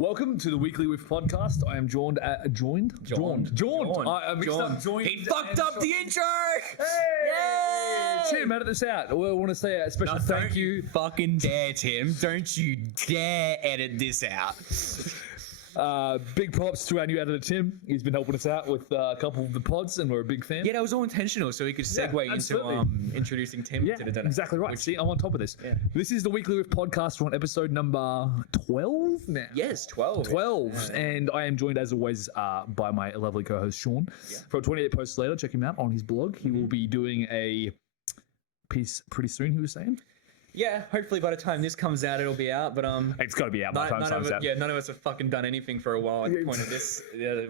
Welcome to the Weekly Whiff podcast. I am joined. I mixed up joined. He fucked up the intro. Hey! Tim, edit this out. We want to say a special thank you. Fucking dare, Tim. Don't you dare edit this out. Big props to our new editor, Tim. He's been helping us out with a couple of the pods, and we're a big fan. Yeah, that was all intentional, so we could segue into introducing Tim. Yeah, to the exactly right. See, I'm on top of this. Yeah. This is the Weekly Whiff podcast. We're on episode number 12 now. Yes, 12. 12. And I am joined, as always, by my lovely co-host, Shaun. Yeah. From 28 Posts Later. Check him out on his blog. He will be doing a piece pretty soon, he was saying. Yeah, hopefully by the time this comes out, it'll be out. But it's got to be out by the time it comes out. Yeah, none of us have fucking done anything for a while at the point of this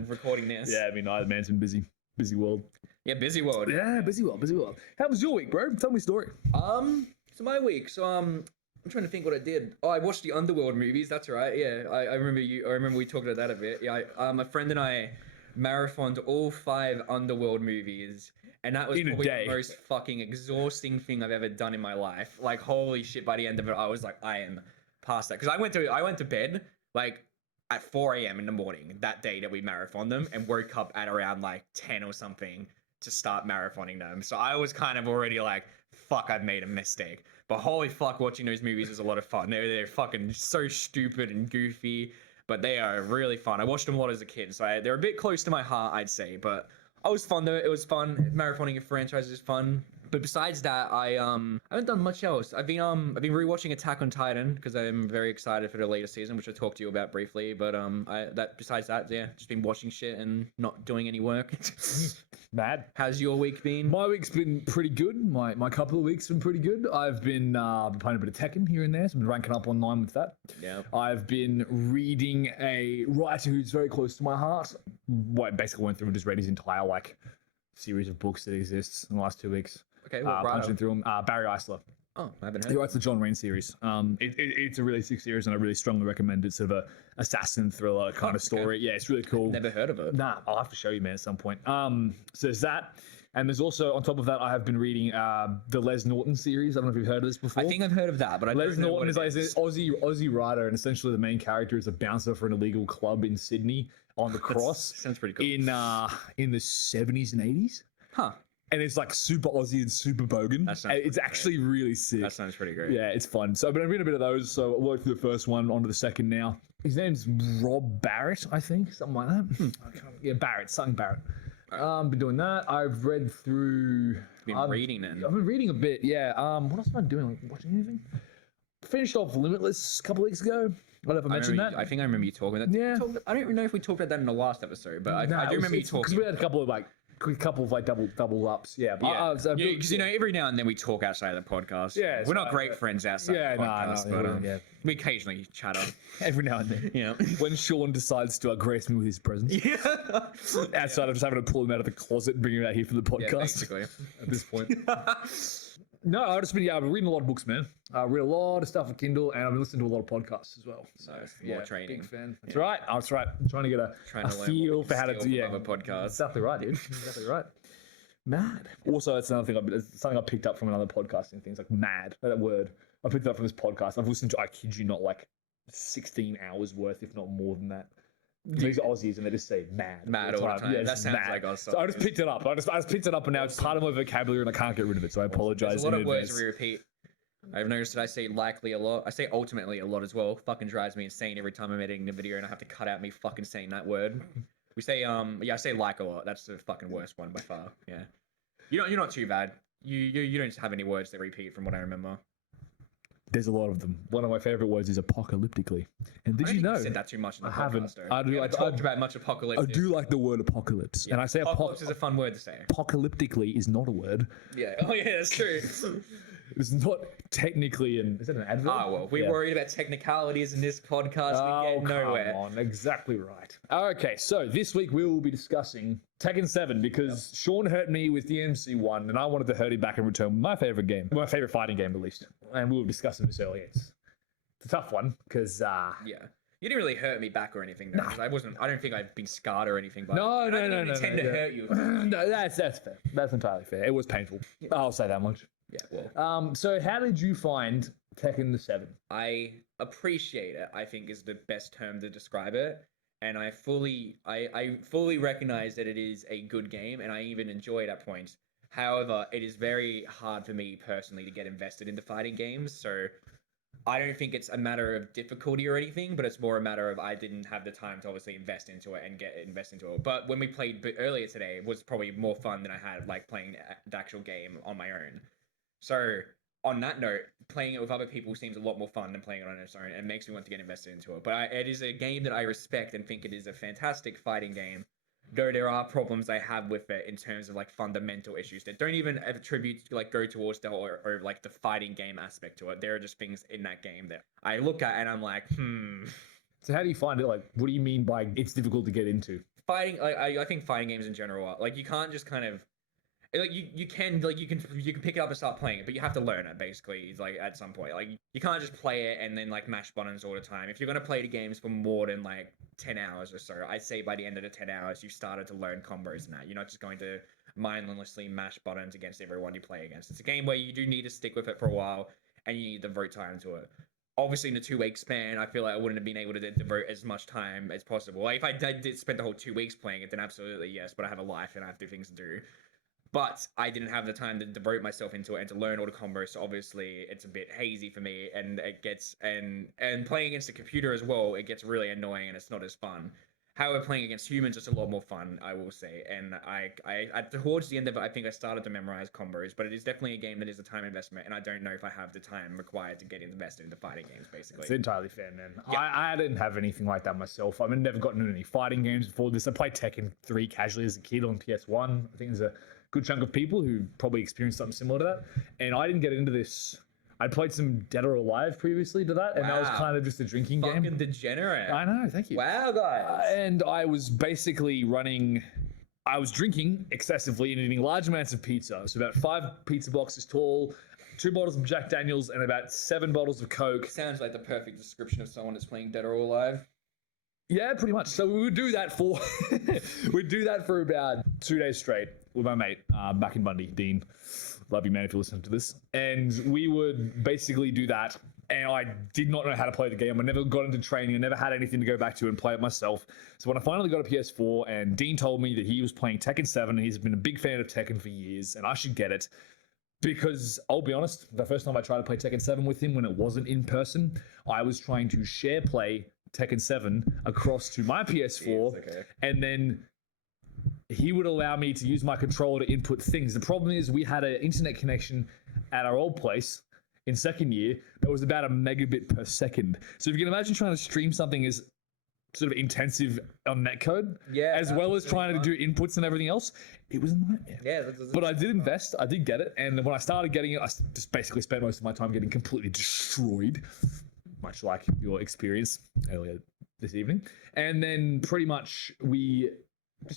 recording this. Yeah, I mean, neither man's been busy. Busy world. Yeah, busy world. Yeah, busy world. How was your week, bro? Tell me a story. So my week. So I'm trying to think what I did. Oh, I watched the Underworld movies. That's right. Yeah, I remember you. I remember we talked about that a bit. Yeah, my friend and I marathoned all 5 Underworld movies. And that was probably the most fucking exhausting thing I've ever done in my life. Like, holy shit, by the end of it, I was like, I am past that. Because I went to bed, like, at 4 a.m. in the morning that day that we marathoned them and woke up at around, like, 10 or something to start marathoning them. So I was kind of already like, fuck, I've made a mistake. But holy fuck, watching those movies is a lot of fun. They're fucking so stupid and goofy, but they are really fun. I watched them a lot as a kid, so they're a bit close to my heart, I'd say, but... I was fun though. It was fun. Marathoning a franchise is fun. But besides that, I haven't done much else. I've been rewatching Attack on Titan because I'm very excited for the latest season, which I talked to you about briefly. But besides that, yeah, just been watching shit and not doing any work. Mad. How's your week been? My week's been pretty good. My couple of weeks been pretty good. I've been playing a bit of Tekken here and there, so I've been ranking up online with that. Yeah. I've been reading a writer who's very close to my heart. Basically went through and just read his entire series of books that exists in the last 2 weeks. Okay, well, punching through them. Barry Eisler. Oh, I haven't heard. He writes the John Rain series. It's a really sick series, and I really strongly recommend it. It's sort of a assassin thriller kind of story. Okay. Yeah, it's really cool. Never heard of it. Nah, I'll have to show you, man, at some point. So there's that. And there's also, on top of that, I have been reading the Les Norton series. I don't know if you've heard of this before. I think I've heard of that, but I don't know what it is. Les Norton is like this Aussie writer, and essentially the main character is a bouncer for an illegal club in Sydney on the cross. Sounds pretty cool. In the 70s and 80s. Huh. And it's like super Aussie and super bogan. It's actually really sick. That sounds pretty great. Yeah, it's fun. So I've been reading a bit of those. So I worked through the first one, onto the second now. His name's Rob Barrett, I think. Something like that. Barrett, something Barrett. Been doing that. I've read through... reading then? I've been reading a bit, yeah. What else am I doing? Like, watching anything? Finished off Limitless a couple weeks ago. I don't know if I mentioned that. I think I remember you talking about that. Yeah. I don't even know if we talked about that in the last episode, but I do remember you talking. Because we had a couple of double ups. Yeah. Because every now and then we talk outside of the podcast. Yeah. We're not great friends outside the podcast, but we occasionally chatter. Every now and then. Yeah. When Shaun decides to grace me with his presence. Yeah. Outside of just having to pull him out of the closet and bring him out here for the podcast. Yeah, basically. At this point. No, I've been reading a lot of books, man. I read a lot of stuff on Kindle, and I've been listening to a lot of podcasts as well. So more training. Big fan. That's right. That's right. I'm trying to get a feel for how to do a podcast. Exactly right, dude. Exactly right. Mad. Also, that's another thing. It's something I picked up from another podcasting things like mad. That word. I picked it up from this podcast. I've listened to, I kid you not, like 16 hours worth, if not more than that. These Aussies, and they just say mad all the time. Yeah, that sounds mad. like us. So I just picked it up. I just picked it up, and now it's part of my vocabulary, and I can't get rid of it. So I apologize. There's a lot of words we repeat. I've noticed that I say likely a lot. I say ultimately a lot as well. Fucking drives me insane every time I'm editing a video, and I have to cut out me fucking saying that word. We say I say like a lot. That's the fucking worst one by far. Yeah. You're not too bad. You don't have any words that repeat from what I remember. There's a lot of them. One of my favorite words is apocalyptically. And did you know? You said that too much in the podcast. I haven't. I talked about much apocalypse. I do like the word apocalypse, and I say apocalypse is a fun word to say. Apocalyptically is not a word. Yeah. Oh yeah, that's true. It's not technically is it an adverb? Well, we're worried about technicalities in this podcast. We get nowhere. Come on, exactly right. Okay, so this week we will be discussing Tekken 7 because Shaun hurt me with DMC 1 and I wanted to hurt him back in return. My favorite game, my favorite fighting game at least. And we were discussing this earlier. It's a tough one because you didn't really hurt me back or anything though. I don't think I've been scarred or anything. But no. I tend to hurt you. No, that's fair. That's entirely fair. It was painful. I'll say that much. Yeah. Well. So how did you find Tekken 7? I appreciate it, I think is the best term to describe it. And I fully recognize that it is a good game and I even enjoy it at points. However, it is very hard for me personally to get invested into fighting games. So I don't think it's a matter of difficulty or anything, but it's more a matter of I didn't have the time to obviously invest into it and invest into it. But when we played earlier today, it was probably more fun than I had like playing the actual game on my own. So on that note, playing it with other people seems a lot more fun than playing it on its own, and makes me want to get invested into it. But it is a game that I respect and think it is a fantastic fighting game. Though there are problems I have with it in terms of like fundamental issues that don't even attribute like go towards the or like the fighting game aspect to it. There are just things in that game that I look at and I'm like, So how do you find it? Like, what do you mean by it's difficult to get into? Fighting, like I think fighting games in general are like you can't just kind of like you can pick it up and start playing it, but you have to learn it basically. Like at some point, like you can't just play it and then like mash buttons all the time. If you're gonna play the games for more than like 10 hours or so, I'd say by the end of the 10 hours you started to learn combos and that. You're not just going to mindlessly mash buttons against everyone you play against. It's a game where you do need to stick with it for a while and you need to devote time to it. Obviously, in a 2 week span, I feel like I wouldn't have been able to devote as much time as possible. Like if I did spend the whole 2 weeks playing it, then absolutely yes. But I have a life and I have things to do. But I didn't have the time to devote myself into it and to learn all the combos. So obviously, it's a bit hazy for me, and it gets and playing against a computer as well, it gets really annoying and it's not as fun. However, playing against humans is a lot more fun, I will say. And towards the end of it, I think I started to memorize combos, but it is definitely a game that is a time investment, and I don't know if I have the time required to get invested into fighting games, basically. It's entirely fair, man. Yeah. I didn't have anything like that myself. I've never gotten into any fighting games before this. I played Tekken 3 casually as a kid on PS1. I think there's a good chunk of people who probably experienced something similar to that. And I didn't get into this. I played some Dead or Alive previously to that, and that was Wow. kind of just a drinking Fucking game. degenerate. I know, thank you. Wow, guys. And I was basically I was drinking excessively and eating large amounts of pizza. So about 5 pizza boxes tall, 2 bottles of Jack Daniels, and about 7 bottles of Coke. Sounds like the perfect description of someone that's playing Dead or Alive. Yeah, pretty much. So we would do that for about 2 days straight with my mate back in Bundy, Dean. Love you, man, if you're listening to this. And we would basically do that. And I did not know how to play the game. I never got into training. I never had anything to go back to and play it myself. So when I finally got a PS4 and Dean told me that he was playing Tekken 7, and he's been a big fan of Tekken for years, and I should get it. Because I'll be honest, the first time I tried to play Tekken 7 with him when it wasn't in person, I was trying to share play Tekken 7 across to my PS4, okay. And then he would allow me to use my controller to input things. The problem is we had an internet connection at our old place in second year that was about 1 megabit per second. So if you can imagine trying to stream something as sort of intensive on netcode, as well as trying to do inputs and everything else, it was a nightmare. Yeah, but I did invest. I did get it, and when I started getting it, I just basically spent most of my time getting completely destroyed, much like your experience earlier this evening. And then pretty much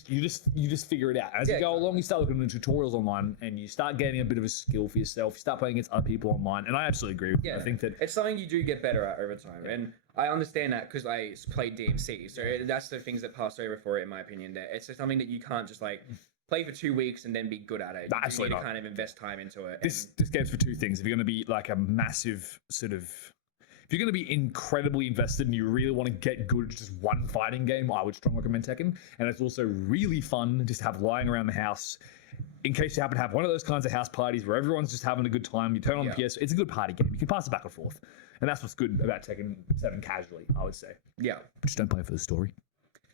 you just figure it out as you go along. You start looking at tutorials online, and you start getting a bit of a skill for yourself. You start playing against other people online, and I absolutely agree with you. I think that it's something you do get better at over time, and I understand that because I played DMC, so that's the things that passed over for it, in my opinion. That it's something that you can't just like play for 2 weeks and then be good at it. You absolutely need to not. kind of invest time into it. This game's for 2 things. If you're going to be like a massive sort of, if you're going to be incredibly invested and you really want to get good at just one fighting game, I would strongly recommend Tekken. And it's also really fun just to have lying around the house in case you happen to have one of those kinds of house parties where everyone's just having a good time. You turn on the PS. It's a good party game. You can pass it back and forth. And that's what's good about Tekken 7 casually, I would say. Yeah. Just don't play it for the story.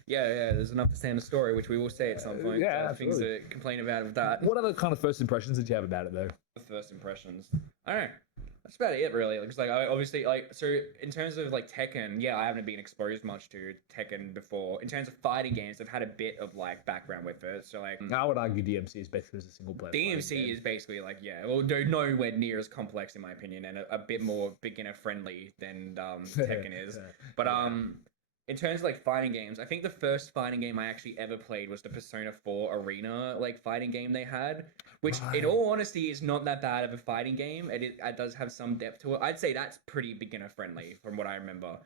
Yeah, there's enough to say in the story, which we will say at some point. Things to complain about with that. What other kind of first impressions did you have about it, though? The first impressions. I don't know. That's about it, really. Because, like, I obviously, like, so in terms of, like, Tekken, I haven't been exposed much to Tekken before. In terms of fighting games, I've had a bit of, like, background with it. So, like... I would argue DMC is basically just a single player. DMC is basically, like, well, nowhere near as complex, in my opinion, and a bit more beginner-friendly than Tekken is. But, in terms of like fighting games, I think the first fighting game I actually ever played was the Persona 4 Arena like fighting game they had, which in all honesty is not that bad of a fighting game. It does have some depth to it. I'd say that's pretty beginner friendly from what I remember.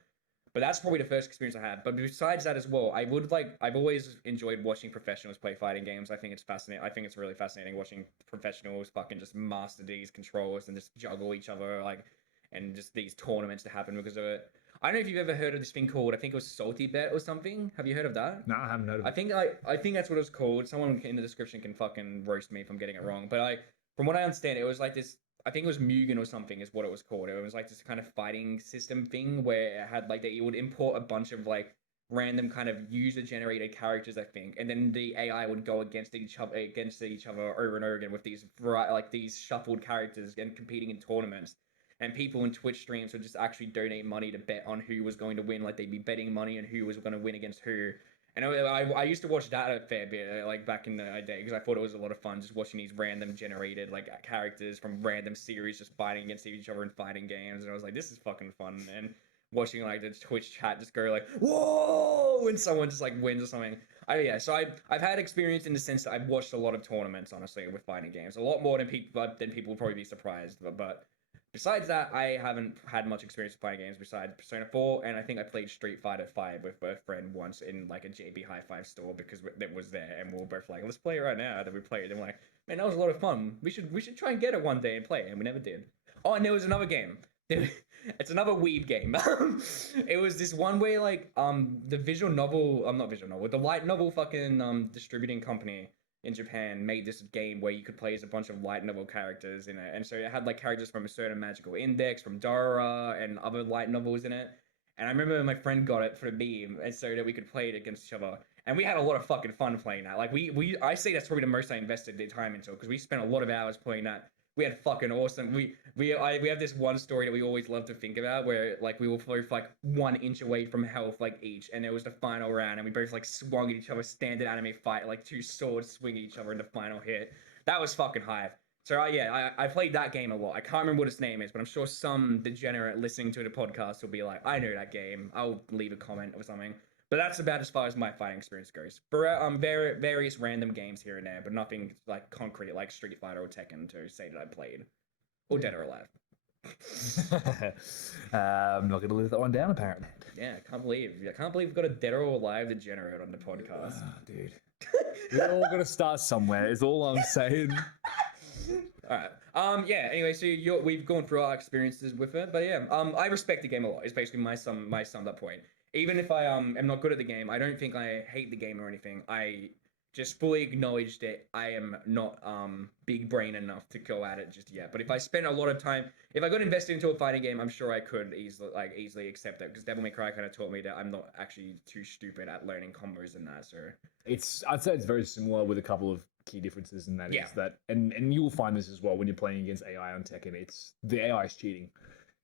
But that's probably the first experience I had. But besides that as well, I've always enjoyed watching professionals play fighting games. I think it's fascinating. I think it's really fascinating watching professionals fucking just master these controls and just juggle each other like and just these tournaments to happen because of it. I don't know if you've ever heard of this thing called, I think it was Salty Bet or something. Have you heard of that? No, I haven't heard of I it. think I think that's what it's called. Someone in the description can fucking roast me if I'm getting it wrong. But from what I understand, it was like this. I think it was Mugen or something is what it was called. It was like this kind of fighting system thing where it had like that you would import a bunch of like random kind of user generated characters, I think, and then the AI would go against each other over and over again with these shuffled characters and competing in tournaments. And people in Twitch streams would just actually donate money to bet on who was going to win. Like they'd be betting money on who was going to win against who. And I used to watch that a fair bit, like back in the day, because I thought it was a lot of fun just watching these random generated like characters from random series just fighting against each other in fighting games. And I was like, this is fucking fun. And watching like the Twitch chat just go like, whoa, when someone just like wins or something. So I've had experience in the sense that I've watched a lot of tournaments, honestly, with fighting games, a lot more than people would probably be surprised. But besides that, I haven't had much experience with fighting games besides Persona 4, and I think I played Street Fighter 5 with a friend once in like a JB Hi-Fi store because it was there, and we were both like, let's play it right now. And then we played, and we're like, man, that was a lot of fun. We should try and get it one day and play it, and we never did. Oh, and there was another game. It's another weeb game. It was this one where like the visual novel, not visual novel, the light novel fucking distributing company in Japan made this game where you could play as a bunch of light novel characters in it. And so it had like characters from a certain magical index, from Dora, and other light novels in it. And I remember my friend got it for me, and so that we could play it against each other. And we had a lot of fucking fun playing that. Like I say that's probably the most I invested the time into because we spent a lot of hours playing that. We had fucking awesome. We have this one story that we always love to think about where like we were both like 1 inch away from health like each, and it was the final round, and we both like swung at each other, standard anime fight, like two swords swing at each other in the final hit. That was fucking hype. So I played that game a lot. I can't remember what its name is, but I'm sure some degenerate listening to the podcast will be like, I know that game. I'll leave a comment or something. But that's about as far as my fighting experience goes. Various random games here and there, but nothing like concrete like Street Fighter or Tekken to say that I played. Or Dead or Alive. I'm not going to live that one down, apparently. Yeah, I can't believe we've got a Dead or Alive degenerate on the podcast. Dude. We're all going to start somewhere, is all I'm saying. All right. Yeah. Anyway, so we've gone through our experiences with it, but yeah. I respect the game a lot. It's basically my summed up point. Even if I am not good at the game, I don't think I hate the game or anything. I just fully acknowledge that I am not big brain enough to go at it just yet. But if I spent a lot of time, if I got invested into a fighting game, I'm sure I could easily accept it because Devil May Cry kind of taught me that I'm not actually too stupid at learning combos and that. So I'd say it's very similar with a couple of key differences, and that is that, and you will find this as well when you're playing against AI on Tekken. It's the AI is cheating.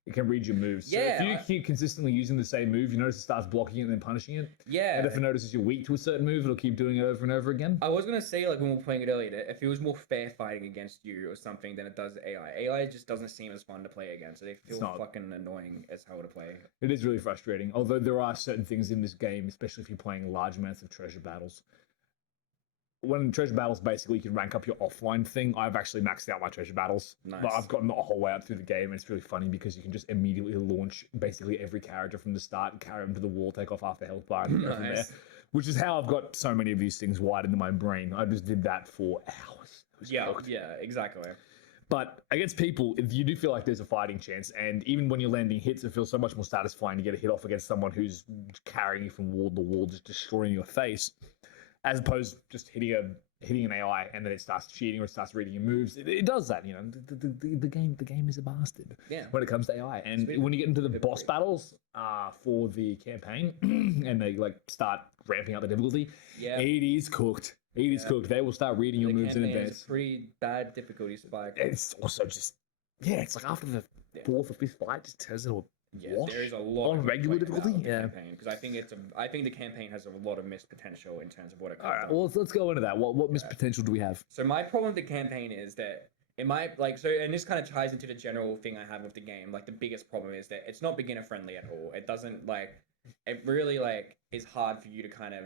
It can read your moves. Yeah, so if you keep consistently using the same move, you notice it starts blocking it and then punishing it. Yeah. And if it notices you're weak to a certain move, it'll keep doing it over and over again. I was gonna say, like when we were playing it earlier, that if it was more fair fighting against you or something than it does AI. AI just doesn't seem as fun to play against. They feel fucking annoying as hell to play. It is really frustrating. Although there are certain things in this game, especially if you're playing large amounts of treasure battles. When treasure battles, basically, you can rank up your offline thing. I've actually maxed out my treasure battles. Nice. But I've gotten the whole way up through the game, and it's really funny because you can just immediately launch basically every character from the start and carry them to the wall, take off half the health bar, and go from there. Which is how I've got so many of these things wired into my brain. I just did that for hours. Yeah, exactly. But against people, you do feel like there's a fighting chance, and even when you're landing hits, it feels so much more satisfying to get a hit off against someone who's carrying you from wall to wall, just destroying your face, as opposed to just hitting an AI and then it starts cheating or it starts reading your moves. It does that, you know. The game is a bastard. Yeah. When it comes to AI, and when you get into the boss battles for the campaign, and they like start ramping up the difficulty, it is cooked. It is cooked. They will start reading your moves in advance. Pretty bad difficulty spike. It's also just it's like after the fourth or fifth fight, it just turns into a wash there is a lot on regular difficulty. Because I think the campaign has a lot of missed potential in terms of what it could All right, well let's go into that. What missed potential do we have? So my problem with the campaign is that it might and this kind of ties into the general thing I have with the game. Like the biggest problem is that it's not beginner friendly at all. It doesn't it really is hard for you to kind of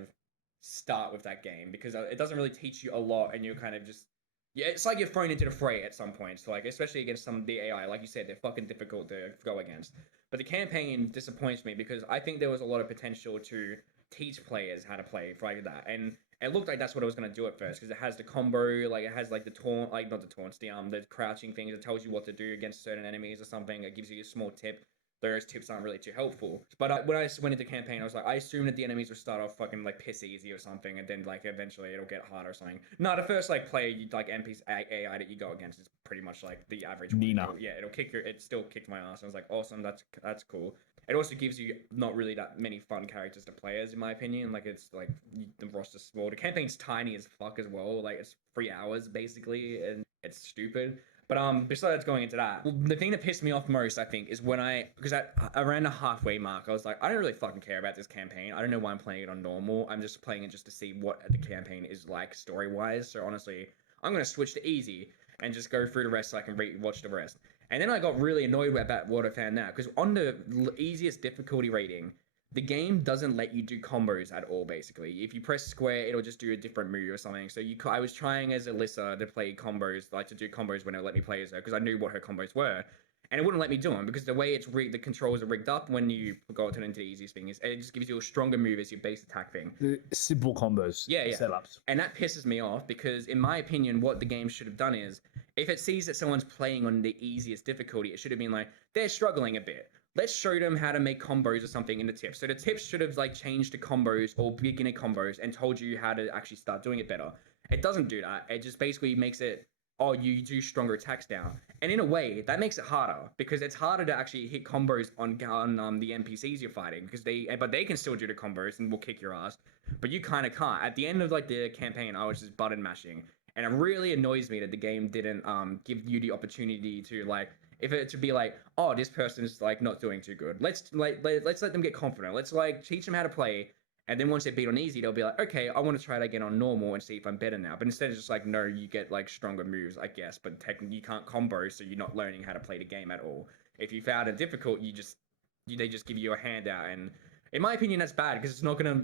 start with that game because it doesn't really teach you a lot, and you're kind of just it's like you're thrown into the fray at some point. So especially against some of the AI, like you said, they're fucking difficult to go against. But the campaign disappoints me because I think there was a lot of potential to teach players how to play like that. And It looked like that's what I was gonna do at first because it has the combo, like it has like the taunt, like not the taunts, the crouching things. It tells you what to do against certain enemies or something. It gives you a small tip. Those tips aren't really too helpful. But when I went into campaign, I was like, I assume that the enemies will start off fucking like piss easy or something, and then like eventually it'll get harder or something. No, the first like player, like NPC AI that you go against is pretty much like the average. Nina. Yeah, it'll kick your. It still kicked my ass. I was like, awesome. That's cool. It also gives you not really that many fun characters to play as, in my opinion. Like it's like the roster's small. The campaign's tiny as fuck as well. Like it's 3 hours basically, and it's stupid. But besides going into that, the thing that pissed me off most, I think, is when because around the halfway mark, I was like, I don't really fucking care about this campaign. I don't know why I'm playing it on normal. I'm just playing it just to see what the campaign is like story wise. So honestly, I'm gonna switch to easy and just go through the rest so I can watch the rest. And then I got really annoyed about what I found out because on the easiest difficulty rating, the game doesn't let you do combos at all. Basically, if you press square, it'll just do a different move or something. So I was trying as Alyssa to play combos, like to do combos when it let me play as her because I knew what her combos were, and it wouldn't let me do them because the way it's rigged, the controls are rigged up when you go to into the easiest thing is it just gives you a stronger move as your base attack thing. The simple combos. Yeah. Setups. And that pisses me off because, in my opinion, what the game should have done is if it sees that someone's playing on the easiest difficulty, it should have been like, they're struggling a bit. Let's show them how to make combos or something in the tips. So the tips should have like changed to combos or beginner combos and told you how to actually start doing it better. It doesn't do that. It just basically makes it, oh, you do stronger attacks now. And in a way, that makes it harder because it's harder to actually hit combos on the NPCs you're fighting because but they can still do the combos and will kick your ass. But you kind of can't. At the end of like the campaign, I was just button mashing. And it really annoys me that the game didn't give you the opportunity to like, if it to be like, oh, this person's like not doing too good. Let's let them get confident. Let's like teach them how to play, and then once they beat on easy, they'll be like, okay, I want to try it again on normal and see if I'm better now. But instead, it's just like, no, you get like stronger moves, I guess, but technically you can't combo, so you're not learning how to play the game at all. If you found it difficult, they just give you a handout, and in my opinion, that's bad because it's not gonna.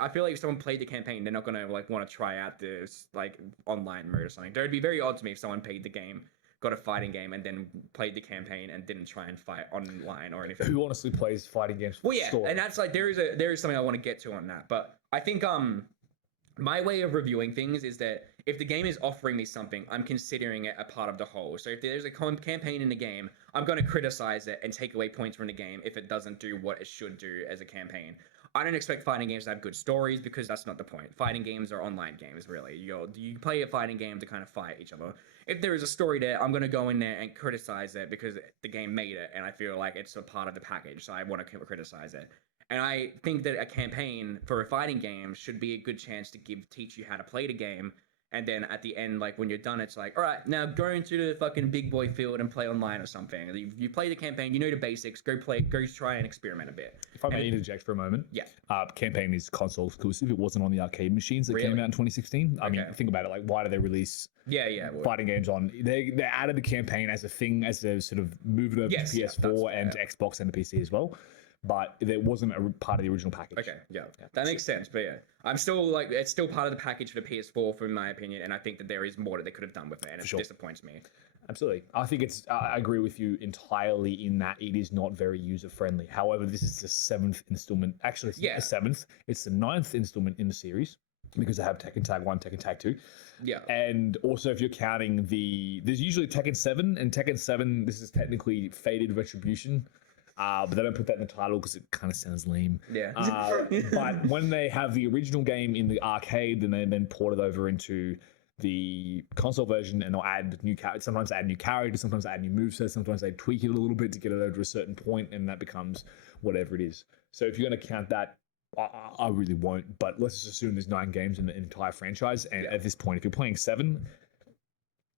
I feel like if someone played the campaign, they're not gonna like want to try out this like online mode or something. It would be very odd to me if someone played the game, got a fighting game, and then played the campaign and didn't try and fight online or anything. Who honestly plays fighting games for story? And that's like there is something I want to get to on that. But I think my way of reviewing things is that if the game is offering me something, I'm considering it a part of the whole. So if there's a campaign in the game, I'm going to criticize it and take away points from the game if it doesn't do what it should do as a campaign. I don't expect fighting games to have good stories because that's not the point. Fighting games are online games, really. You play a fighting game to kind of fight each other. If there is a story there, I'm going to go in there and criticize it because the game made it, and I feel like it's a part of the package, so I want to criticize it. And I think that a campaign for a fighting game should be a good chance to teach you how to play the game. And then at the end, like when you're done, it's like, all right, now go into the fucking big boy field and play online or something. You play the campaign, you know the basics, go try and experiment a bit. If I may interject for a moment. Yeah. Campaign is console exclusive. It wasn't on the arcade machines that came out in 2016. I mean, think about it. Like, why do they release fighting games on? They added the campaign as a thing, as a sort of move it over to PS4 and to Xbox and the PC as well. But it wasn't a part of the original package. Okay, yeah. That makes sense, but yeah. I'm still like, it's still part of the package for the PS4, in my opinion, and I think that there is more that they could have done with it, and it disappoints me. Absolutely. I think I agree with you entirely in that it is not very user-friendly. However, this is the 7th installment. Actually, it's not the 7th. It's the 9th installment in the series because they have Tekken Tag 1, Tekken Tag 2. Yeah. And also, if you're counting there's usually Tekken 7, and Tekken 7, this is technically Fated Retribution. But they don't put that in the title because it kind of sounds lame. Yeah. But when they have the original game in the arcade, then they then port it over into the console version, and they'll add new characters. Sometimes add new characters, sometimes add new movesets, sometimes they tweak it a little bit to get it over a certain point, and that becomes whatever it is. So if you're going to count that, I really won't. But let's just assume there's 9 games in the entire franchise, and at this point, if you're playing 7,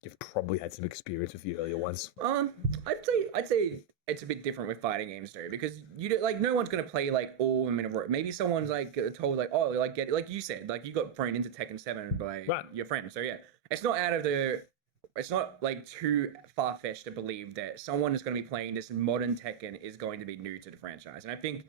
you've probably had some experience with the earlier ones. I'd say it's a bit different with fighting games though, because no one's gonna play like all of them in a row. Maybe someone's like told like, oh, like get, like you said, like you got thrown into Tekken 7 by your friend. So yeah, it's not like too far fetched to believe that someone is going to be playing this modern Tekken is going to be new to the franchise. And I think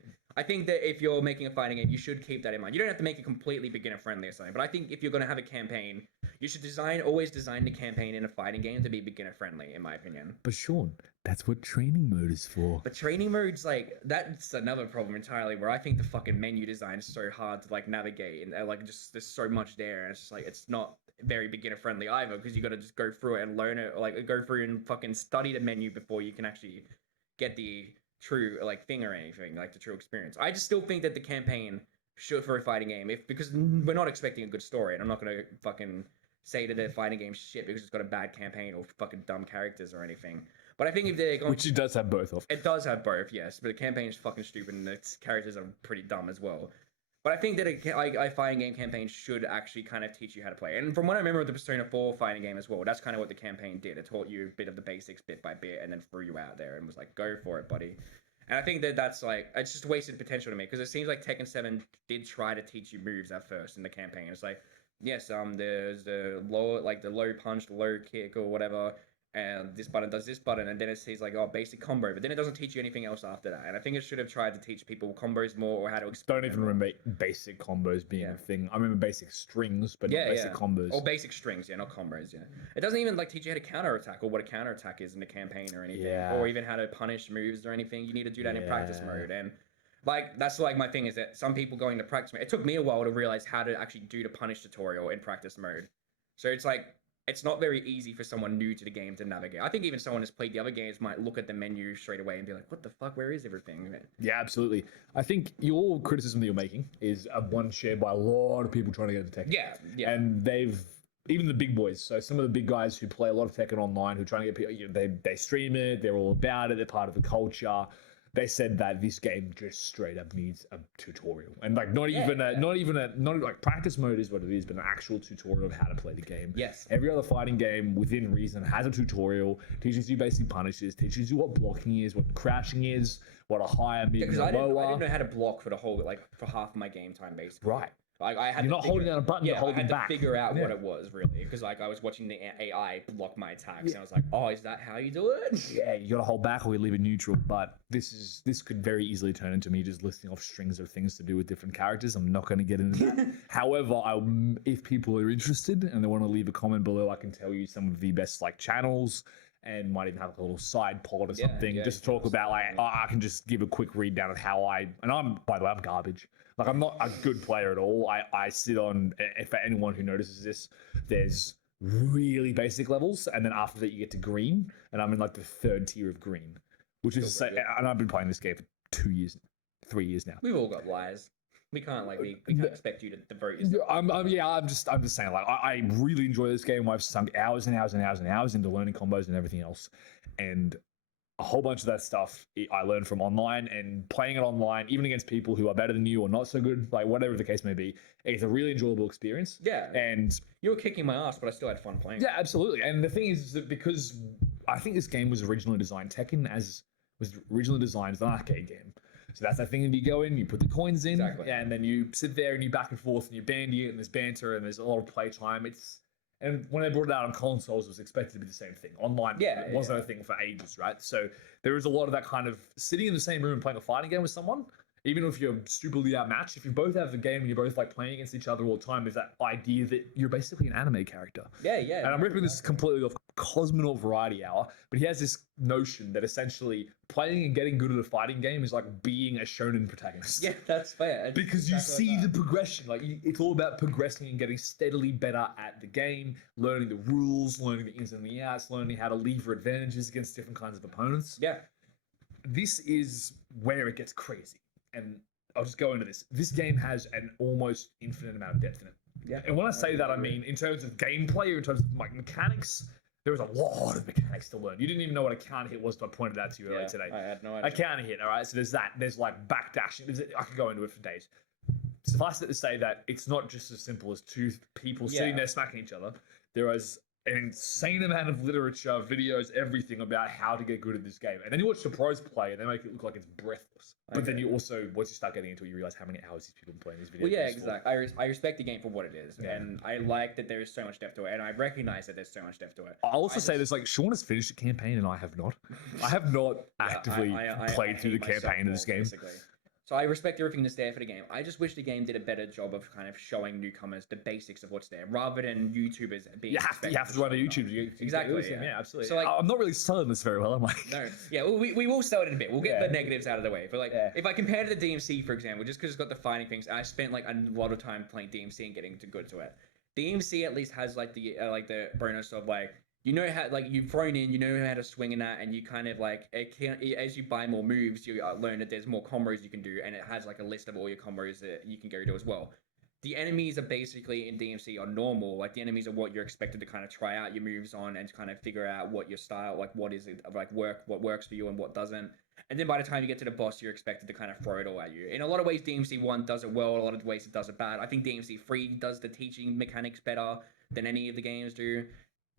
that if you're making a fighting game, you should keep that in mind. You don't have to make it completely beginner friendly or something, but I think if you're going to have a campaign, You should always design the campaign in a fighting game to be beginner friendly, in my opinion. But Sean, that's what training mode is for. But training modes, like, that's another problem entirely, where I think the fucking menu design is so hard to, like, navigate, and, like, just, there's so much there, and it's just, like, it's not very beginner friendly either, because you gotta just go through it and learn it, or, like, go through and fucking study the menu before you can actually get the true, like, thing or anything, like, the true experience. I just still think that the campaign should, for a fighting game, because we're not expecting a good story, and I'm not gonna fucking say that the fighting game shit because it's got a bad campaign or fucking dumb characters or anything. But I think if they're going, Which it does have both of. it does have both, yes. But the campaign is fucking stupid and the characters are pretty dumb as well. But I think that a fighting game campaign should actually kind of teach you how to play. And from what I remember of the Persona 4 fighting game as well, that's kind of what the campaign did. It taught you a bit of the basics bit by bit and then threw you out there and was like, go for it, buddy. And I think that that's like, it's just wasted potential to me because it seems like Tekken 7 did try to teach you moves at first in the campaign. It's like, yes, there's the low, like the low punch, the low kick or whatever, and this button does this button, and then it says like, oh, basic combo, but then it doesn't teach you anything else after that. And I think it should have tried to teach people combos more or how to Don't even remember basic combos being a thing. I remember basic strings, but not basic combos. Or basic strings, not combos, It doesn't even like teach you how to counterattack or what a counterattack is in the campaign or anything. Or even how to punish moves or anything. You need to do that in practice mode. And like, that's like my thing is that some people going to practice mode, it took me a while to realize how to actually do the punish tutorial in practice mode. So it's like, it's not very easy for someone new to the game to navigate. I think even someone who's played the other games might look at the menu straight away and be like, what the fuck, where is everything? Yeah, absolutely. I think your criticism that you're making is one shared by a lot of people trying to get into Tekken. Yeah. And they've, even the big boys, so some of the big guys who play a lot of Tekken online, who are trying to get people, they stream it, they're all about it, they're part of the culture. They said that this game just straight up needs a tutorial, and like not like practice mode is what it is, but an actual tutorial of how to play the game. Yes. Every other fighting game within reason has a tutorial, teaches you basic punishes, teaches you what blocking is, what crouching is, what a higher, mid, and lower. I didn't know how to block for the whole, like for half of my game time basically. Right. Like I had You're not holding down a button, you're holding back. I had to figure out what it was really, because like I was watching the AI block my attacks, and I was like, oh, is that how you do it? Yeah, you gotta hold back or we leave it neutral. But this could very easily turn into me just listing off strings of things to do with different characters. I'm not going to get into that. However, if people are interested and they want to leave a comment below, I can tell you some of the best like channels. And might even have a little side pod or something just to talk about like I can just give a quick read down of how I'm by the way, I'm garbage. Like I'm not a good player at all. I sit on, for anyone who notices this, there's really basic levels, and then after that you get to green, and I'm in like the third tier of green, which is and I've been playing this game for 3 years now. We've all got lies. We can't we can't expect you to devote yourself. I'm just saying, like I really enjoy this game. I've sunk hours and hours and hours and hours into learning combos and everything else, and a whole bunch of that stuff I learned from online, and playing it online, even against people who are better than you or not so good, like whatever the case may be, it's a really enjoyable experience. Yeah, and you were kicking my ass, but I still had fun playing. Yeah, absolutely. And the thing is that because I think this game was originally designed, Tekken was originally designed as an arcade game. So that's that thing that you go in, you put the coins in, and then you sit there and you back and forth and you bandy it, and there's banter and there's a lot of playtime. And when they brought it out on consoles, it was expected to be the same thing. Online, it wasn't a thing for ages, right? So there is a lot of that kind of sitting in the same room and playing a fighting game with someone, even if you're stupidly outmatched, if you both have a game and you're both like playing against each other all the time, is that idea that you're basically an anime character. Yeah. And I'm ripping this completely off Cosmonaut Variety Hour, but he has this notion that essentially playing and getting good at a fighting game is like being a shonen protagonist. Yeah, that's fair. Because you see the progression. Like it's all about progressing and getting steadily better at the game, learning the rules, learning the ins and the outs, learning how to lever advantages against different kinds of opponents. Yeah. This is where it gets crazy. And I'll just go into this. This game has an almost infinite amount of depth in it. Yeah. And when I say that, I mean in terms of gameplay or in terms of like mechanics, there was a lot of mechanics to learn. You didn't even know what a counter hit was until I pointed out to you earlier today. I had no idea. A counter hit, all right? So there's that. There's like backdashing. I could go into it for days. Suffice it to say that it's not just as simple as two people sitting there smacking each other. There is an insane amount of literature, videos, everything about how to get good at this game. And then you watch the pros play and they make it look like it's breathless. But then you also, once you start getting into it, you realize how many hours these people are playing these videos. Well, yeah, exactly. I respect the game for what it is. Yeah. And I like that there is so much depth to it. And I recognize that there's so much depth to it. I'll also say there's like, Shaun has finished the campaign and I have not. I have not actively played through the campaign of this game. Basically. So I respect everything that's there for the game. I just wish the game did a better job of kind of showing newcomers the basics of what's there, rather than YouTubers being. You have to run on YouTube. Exactly. Yeah, absolutely. So, like, I'm not really selling this very well, am I? No. Yeah, well, we will sell it in a bit. We'll get Yeah. the negatives out of the way. But, like, Yeah. if I compare to the DMC, for example, just because it's got defining things, I spent, like, a lot of time playing DMC and getting good to it. DMC at least has, like, the bonus of, like, you know how, like, you've thrown in, you know how to swing in that, and you kind of, like, as you buy more moves, you learn that there's more combos you can do, and it has, like, a list of all your combos that you can go to as well. The enemies are basically in DMC are normal. Like, the enemies are what you're expected to kind of try out your moves on and to kind of figure out what your style, like, what is it, like, what works for you and what doesn't. And then by the time you get to the boss, you're expected to kind of throw it all at you. In a lot of ways, DMC 1 does it well. A lot of ways, it does it bad. I think DMC 3 does the teaching mechanics better than any of the games do.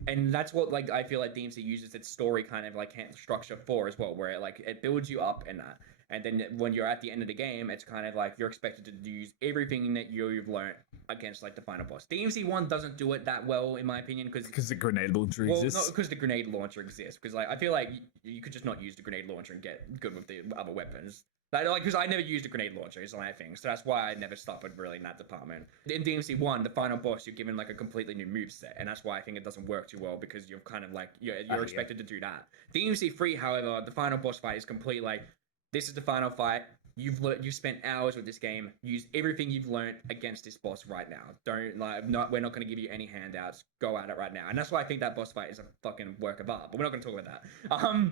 And that's what, like, I feel like DMC uses its story kind of like structure for as well, where it builds you up in that. And then when you're at the end of the game, it's kind of like you're expected to use everything that you've learned against, like, the final boss. DMC 1 doesn't do it that well, in my opinion, because the grenade launcher exists. Well, not because the grenade launcher exists. Because, like, I feel like you could just not use the grenade launcher and get good with the other weapons. Like, because I never used a grenade launcher, is my thing. So that's why I never suffered really in that department. In DMC 1, the final boss, you're given, like, a completely new moveset. And that's why I think it doesn't work too well, because you're kind of, like, you're expected to do that. DMC 3, however, the final boss fight is completely, like, this is the final fight. You've spent hours with this game. Use everything you've learned against this boss right now. We're not going to give you any handouts. Go at it right now. And that's why I think that boss fight is a fucking work of art. But we're not going to talk about that.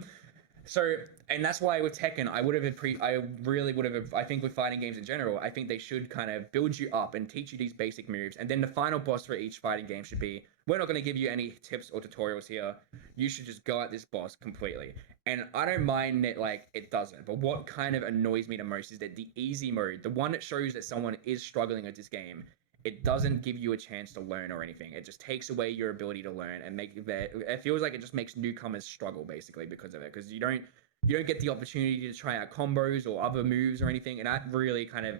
And that's why with Tekken, I think with fighting games in general, I think they should kind of build you up and teach you these basic moves. And then the final boss for each fighting game should be, we're not going to give you any tips or tutorials here. You should just go at this boss completely. And I don't mind that, like, it doesn't. But what kind of annoys me the most is that the easy mode, the one that shows that someone is struggling with this game, it doesn't give you a chance to learn or anything. It just takes away your ability to learn and it feels like it just makes newcomers struggle, basically, because of it. Because you don't get the opportunity to try out combos or other moves or anything, and that really kind of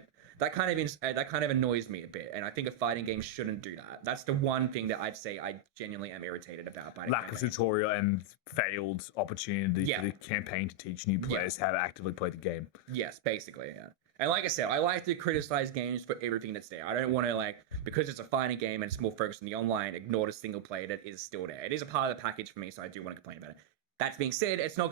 annoys me a bit. And I think a fighting game shouldn't do that. That's the one thing that I'd say I genuinely am irritated about. Lack of tutorial and failed opportunity for the campaign to teach new players how to actively play the game. Yes, basically, yeah. And like I said, I like to criticize games for everything that's there. I don't want to, like, because it's a fighting game and it's more focused on the online, ignore the single player that is still there. It is a part of the package for me, so I do want to complain about it. That being said, it's not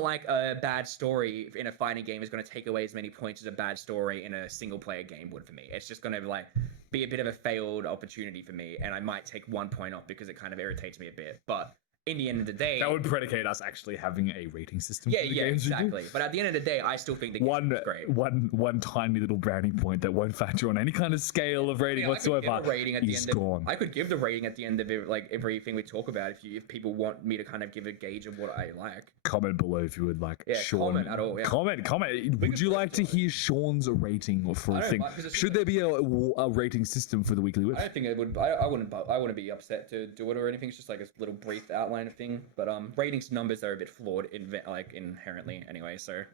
like a bad story in a fighting game is going to take away as many points as a bad story in a single player game would for me. It's just going to, like, be a bit of a failed opportunity for me, and I might take 1 point off because it kind of irritates me a bit. But in the end of the day, that would predicate us actually having a rating system. Yeah, for the games exactly. But at the end of the day, I still think the game is great. One tiny little brownie point that won't factor on any kind of scale of rating whatsoever. I could give a rating at the end gone. I could give the rating at the end of it, like, everything we talk about. If people want me to kind of give a gauge of what I like, comment below if you would like. Yeah, Shaun. comment at all. Yeah. Comment. Would you like to hear Shaun's rating for a thing? Should there be a rating system for the weekly whip? I don't think it would. I wouldn't be upset to do it or anything. It's just like a little brief outline of thing. But ratings numbers are a bit flawed inherently anyway, so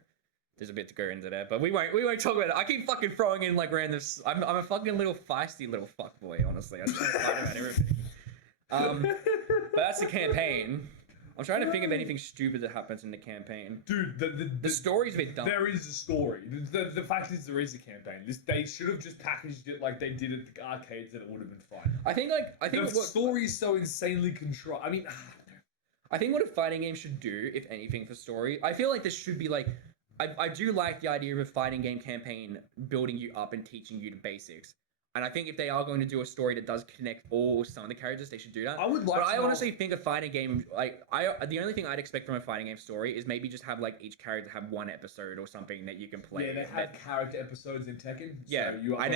there's a bit to go into there. But we won't talk about it. I keep fucking throwing in, like, random. I'm a fucking little feisty little fuckboy, honestly. I just want to fight about everything. But that's the campaign. I'm trying to think of anything stupid that happens in the campaign. Dude, the story's a bit dumb. There is a story. The fact is there is a campaign. They should have just packaged it like they did at the arcades, and it would have been fine. I think the story is so insanely contrived. I mean, I think what a fighting game should do, if anything, for story, I feel like this should be like, I do like the idea of a fighting game campaign building you up and teaching you the basics. And I think if they are going to do a story that does connect some of the characters, they should do that. But I honestly think a fighting game, like, the only thing I'd expect from a fighting game story is maybe just have, like, each character have one episode or something that you can play. Yeah, they have character episodes in Tekken. Yeah, so I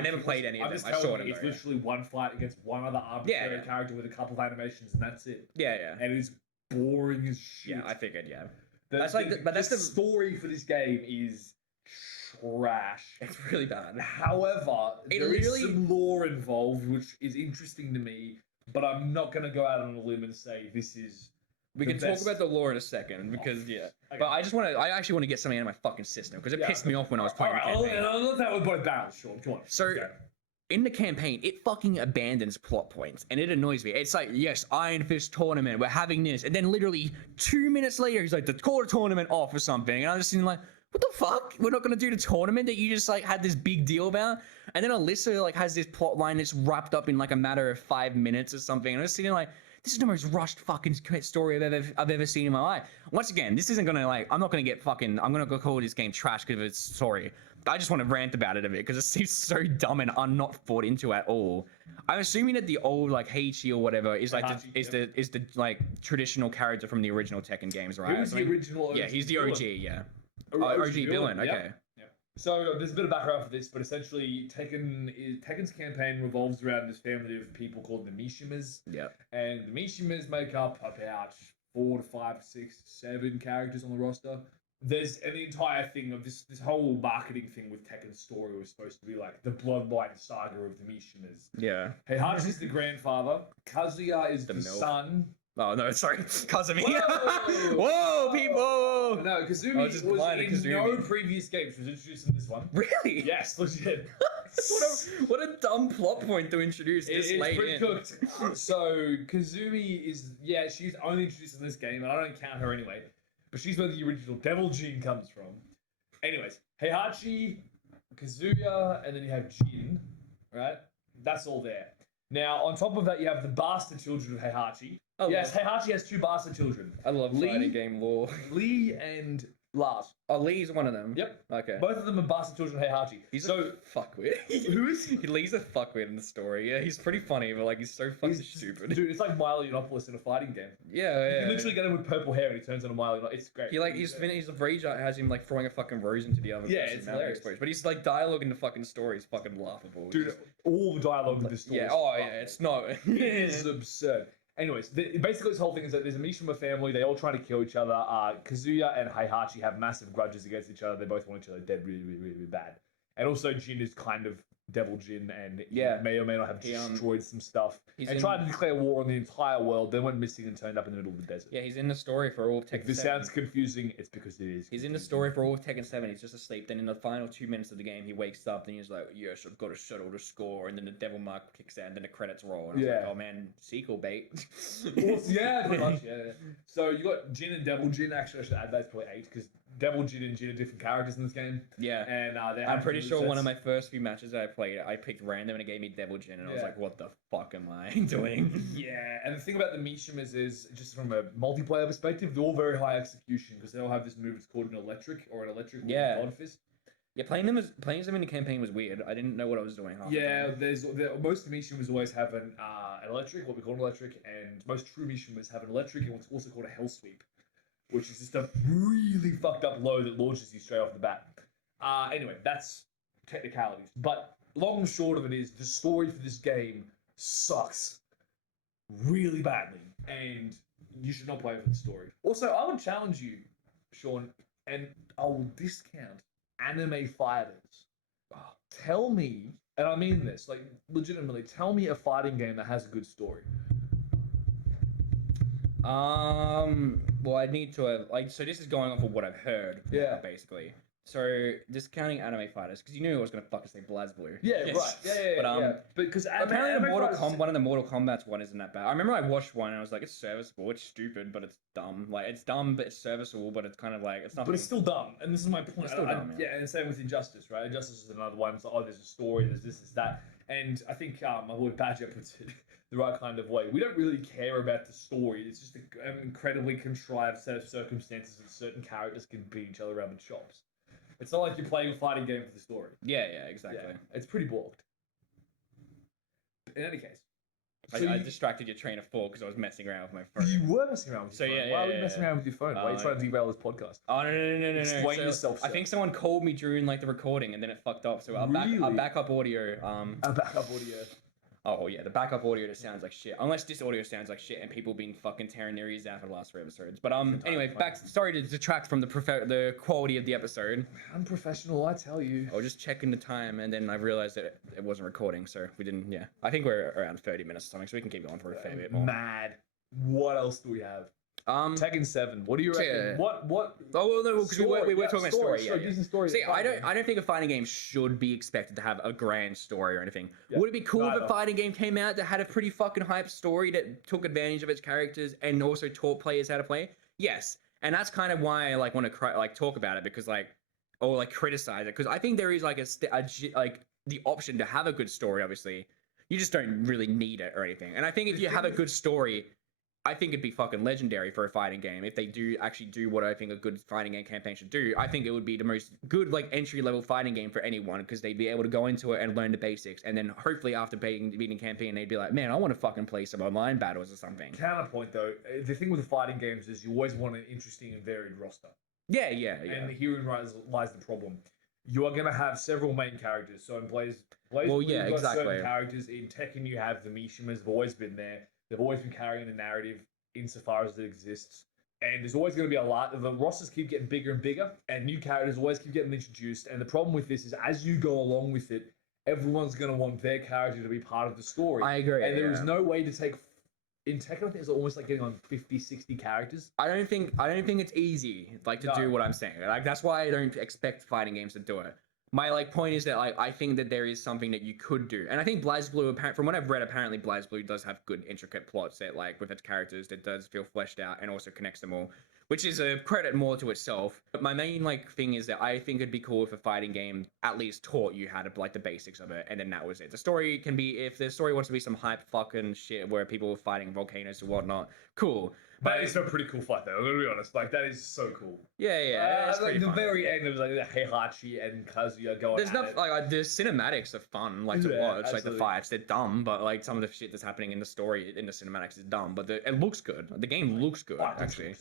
never played any of them. I saw them. It's literally one fight against one other arbitrary character with a couple of animations, and that's it. Yeah. And it's boring as shit. Yeah, I figured. Yeah, the story for this game is trash. It's really bad. However, there is some lore involved, which is interesting to me, but I'm not going to go out on a limb and say this is. We can talk about the lore in a second, because okay. But I actually want to get something out of my fucking system, because it pissed me off when I was playing the campaign. I'll let that with both battles, Shaun. Come on. So, in the campaign, it fucking abandons plot points, and it annoys me. It's like, yes, Iron Fist tournament, we're having this, and then literally 2 minutes later, he's like, call the tournament off or something, and I'm just like, what the fuck? We're not gonna do the tournament that you just like had this big deal about. And then Alyssa like has this plot line that's wrapped up in like a matter of 5 minutes or something. And I was sitting like, this is the most rushed fucking story I've ever seen in my life. Once again, this isn't gonna like, I'm not gonna get fucking, I'm gonna go call this game trash because of its story. I just want to rant about it a bit because it seems so dumb and not thought into at all. I'm assuming that the old like Heiichi or whatever is like is the like traditional character from the original Tekken games, right? Who's the original? Yeah, he's the OG. Yeah, OG villain. Okay. Yep. So there's a bit of background for this, but essentially Tekken's campaign revolves around this family of people called the Mishimas. Yeah. And the Mishimas make up about 4 to 5, 6, 7 characters on the roster. There's an entire thing of this whole marketing thing with Tekken's story was supposed to be like the bloodline saga of the Mishimas. Yeah. Heihachi's the grandfather. Kazuya is the son. Oh no, sorry, Kazumi. Whoa, Whoa people! No, Kazumi was in no previous games. Was introduced in this one. Really? Yes, legit. what a dumb plot point to introduce this late pretty in. cooked. So Kazumi is she's only introduced in this game, and I don't count her anyway. But she's where the original Devil Jin comes from. Anyways, Heihachi, Kazuya, and then you have Jin, right? That's all there. Now, on top of that, you have the bastard children of Heihachi. Yes, Heihachi has 2 bastard children. I love fighting game lore. Lee and Lars. Oh, Lee's one of them. Yep. Okay. Both of them are bastard children of Heihachi. He's a fuckwit. Who is he? Lee's a fuckwit in the story. Yeah, he's pretty funny, but like he's so fucking stupid. Dude, it's like Milo Yiannopoulos in a fighting game. Yeah. You can literally get him with purple hair and he turns into Milo Yiannopoulos. It's great. He like his rage has him like throwing a fucking rose into the other. Yeah, person it's now hilarious. But he's like dialogue in the fucking story is fucking laughable. Dude, all the dialogue in this story. Yeah. It's not. It is absurd. Anyways, basically this whole thing is that there's a Mishima family. They all try to kill each other. Kazuya and Heihachi have massive grudges against each other. They both want each other dead really, really, really bad. And also Jin is kind of Devil Jin and he may or may not have destroyed some stuff. And tried to declare war on the entire world, then went missing and turned up in the middle of the desert. Yeah, he's in the story for all of Tekken 7. If this sounds confusing, it's because it is. He's in the story for all of Tekken 7. He's just asleep. Then in the final 2 minutes of the game, he wakes up and he's like, yes, I've got to settle the score. And then the devil mark kicks out and then the credits roll. And I was like, oh man, sequel bait. Yeah, pretty much, yeah. So you got Jin and Devil Jin. Actually, I should add that's probably 8 because Devil Jin and Jin are different characters in this game. Yeah. And I'm pretty sure one of my first few matches that I played, I picked random and it gave me Devil Jin. And I was like, what the fuck am I doing? Yeah, and the thing about the Mishimas is, just from a multiplayer perspective, they're all very high execution because they all have this move. It's called an electric God Fist. Yeah, playing them in the campaign was weird. I didn't know what I was doing. Most Mishimas always have an electric, what we call an electric, and most true Mishimas have an electric and what's also called a hell sweep, which is just a really fucked up low that launches you straight off the bat. Anyway, that's technicalities. But long and short of it is, the story for this game sucks really badly, and you should not play it for the story. Also, I would challenge you, Shaun, and I will discount anime fighters. Tell me, and I mean this, like legitimately, tell me a fighting game that has a good story. Well, I need to have so this is going off of what I've heard. Yeah. Basically. So discounting anime fighters because you knew I was gonna fucking say BlazBlue. Yeah, yes. Right. Yeah. But because apparently one of the Mortal Kombat's one isn't that bad. I remember I watched one and I was like, it's serviceable. It's stupid, but it's dumb. Like it's dumb, but it's serviceable. But it's kind of like it's not. But it's still dumb, and this is my point. It's still dumb. Yeah, and the same with Injustice, right? Injustice is another one. It's like, there's a story, there's this, there's that, and I think my boy Badger puts it the right kind of way. We don't really care about the story. It's just an incredibly contrived set of circumstances that certain characters can beat each other around the chops. It's not like you're playing a fighting game for the story. Yeah, exactly. Yeah, it's pretty balked. In any case. I distracted your train of thought because I was messing around with my phone. You were messing around with your phone. Why were you messing around with your phone? Why are you trying to derail this podcast? Oh, no. Explain yourself, sir. I think someone called me during like the recording and then it fucked up. So our backup audio. Our backup audio. Oh yeah, the backup audio just sounds like shit. Unless this audio sounds like shit and people been fucking tearing their ears out for the last 3 episodes. But anyway, sorry to detract from the quality of the episode. Unprofessional, I tell you. I was just checking the time and then I realized that it wasn't recording, so we didn't. Yeah, I think we're around 30 minutes or something, so we can keep going for a fair bit more. Mad. What else do we have? Tekken 7. What do you reckon? Yeah. What? Oh well, no, because we were talking about story. Story. See, I don't think a fighting game should be expected to have a grand story or anything. Yeah. Would it be cool if a fighting game came out that had a pretty fucking hype story that took advantage of its characters and also taught players how to play? Yes, and that's kind of why I want to talk about it because or like criticize it, because I think there is like like the option to have a good story. Obviously, you just don't really need it or anything. And I think if you have a good story, I think it'd be fucking legendary for a fighting game if they do actually do what I think a good fighting game campaign should do. I think it would be the most good like entry level fighting game for anyone, because they'd be able to go into it and learn the basics, and then hopefully after beating campaign they'd be like, man, I want to fucking play some online battles or something. Counterpoint though, the thing with the fighting games is you always want an interesting and varied roster. Yeah. And herein lies the problem. You are going to have several main characters. So in Blaze Well, yeah, you've got exactly. certain characters. In Tekken, you have the Mishimas. Have always been there. They've always been carrying the narrative insofar as it exists. And there's always going to be a lot. The rosters keep getting bigger and bigger, and new characters always keep getting introduced. And the problem with this is, as you go along with it, everyone's going to want their character to be part of the story. I agree. And there is no way to take. In Tekken, I think it's almost like getting on 50, 60 characters. I don't think it's easy like to do what I'm saying. Like that's why I don't expect fighting games to do it. My like point is that like I think that there is something that you could do, and I think BlazBlue, from what I've read, apparently BlazBlue does have good intricate plots that like with its characters that does feel fleshed out and also connects them all, which is a credit more to itself. But my main like thing is that I think it'd be cool if a fighting game at least taught you how to like the basics of it, and then that was it. The story can be, if the story wants to be some hype fucking shit where people are fighting volcanoes or whatnot, cool. That is a pretty cool fight, though. I'm gonna be honest. Like that is so cool. Yeah. Like the very end of like the Heihachi and Kazuya going. There's nothing like the cinematics are fun, like to watch. Absolutely. Like the fights, they're dumb, but like some of the shit that's happening in the story in the cinematics is dumb. But it looks good. The game looks good, actually.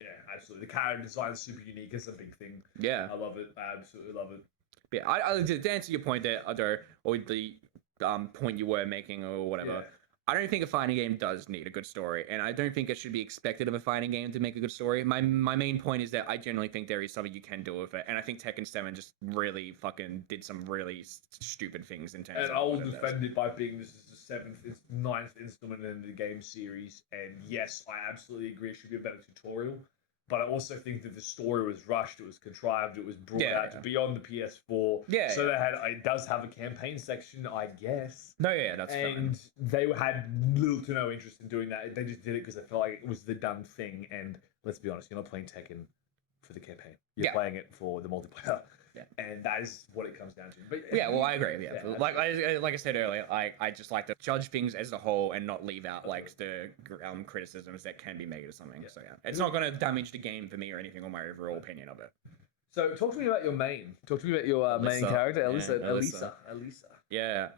Yeah, absolutely. The character design is super unique. It's a big thing. Yeah, I love it. I absolutely love it. But yeah, I to answer your point there, or the point you were making or whatever. Yeah. I don't think a fighting game does need a good story, and I don't think it should be expected of a fighting game to make a good story. My main point is that I generally think there is something you can do with it, and I think Tekken 7 just really fucking did some really stupid things in terms of. And I will defend it by being this is the ninth installment in the game series, and yes, I absolutely agree it should be a better tutorial. But I also think that the story was rushed, it was contrived, it was brought out to be on the PS4. Yeah. So it does have a campaign section, I guess. No, yeah, that's fine. And they had little to no interest in doing that. They just did it because they felt like it was the done thing. And let's be honest, you're not playing Tekken for the campaign. You're playing it for the multiplayer. Yeah. And that is what it comes down to. But yeah, well, I agree. Yeah, like I said earlier, I just like to judge things as a whole and not leave out like the criticisms that can be made of something. So yeah, it's not going to damage the game for me or anything, or my overall opinion of it. So talk to me about your main. Talk to me about your main character, Elisa. Yeah,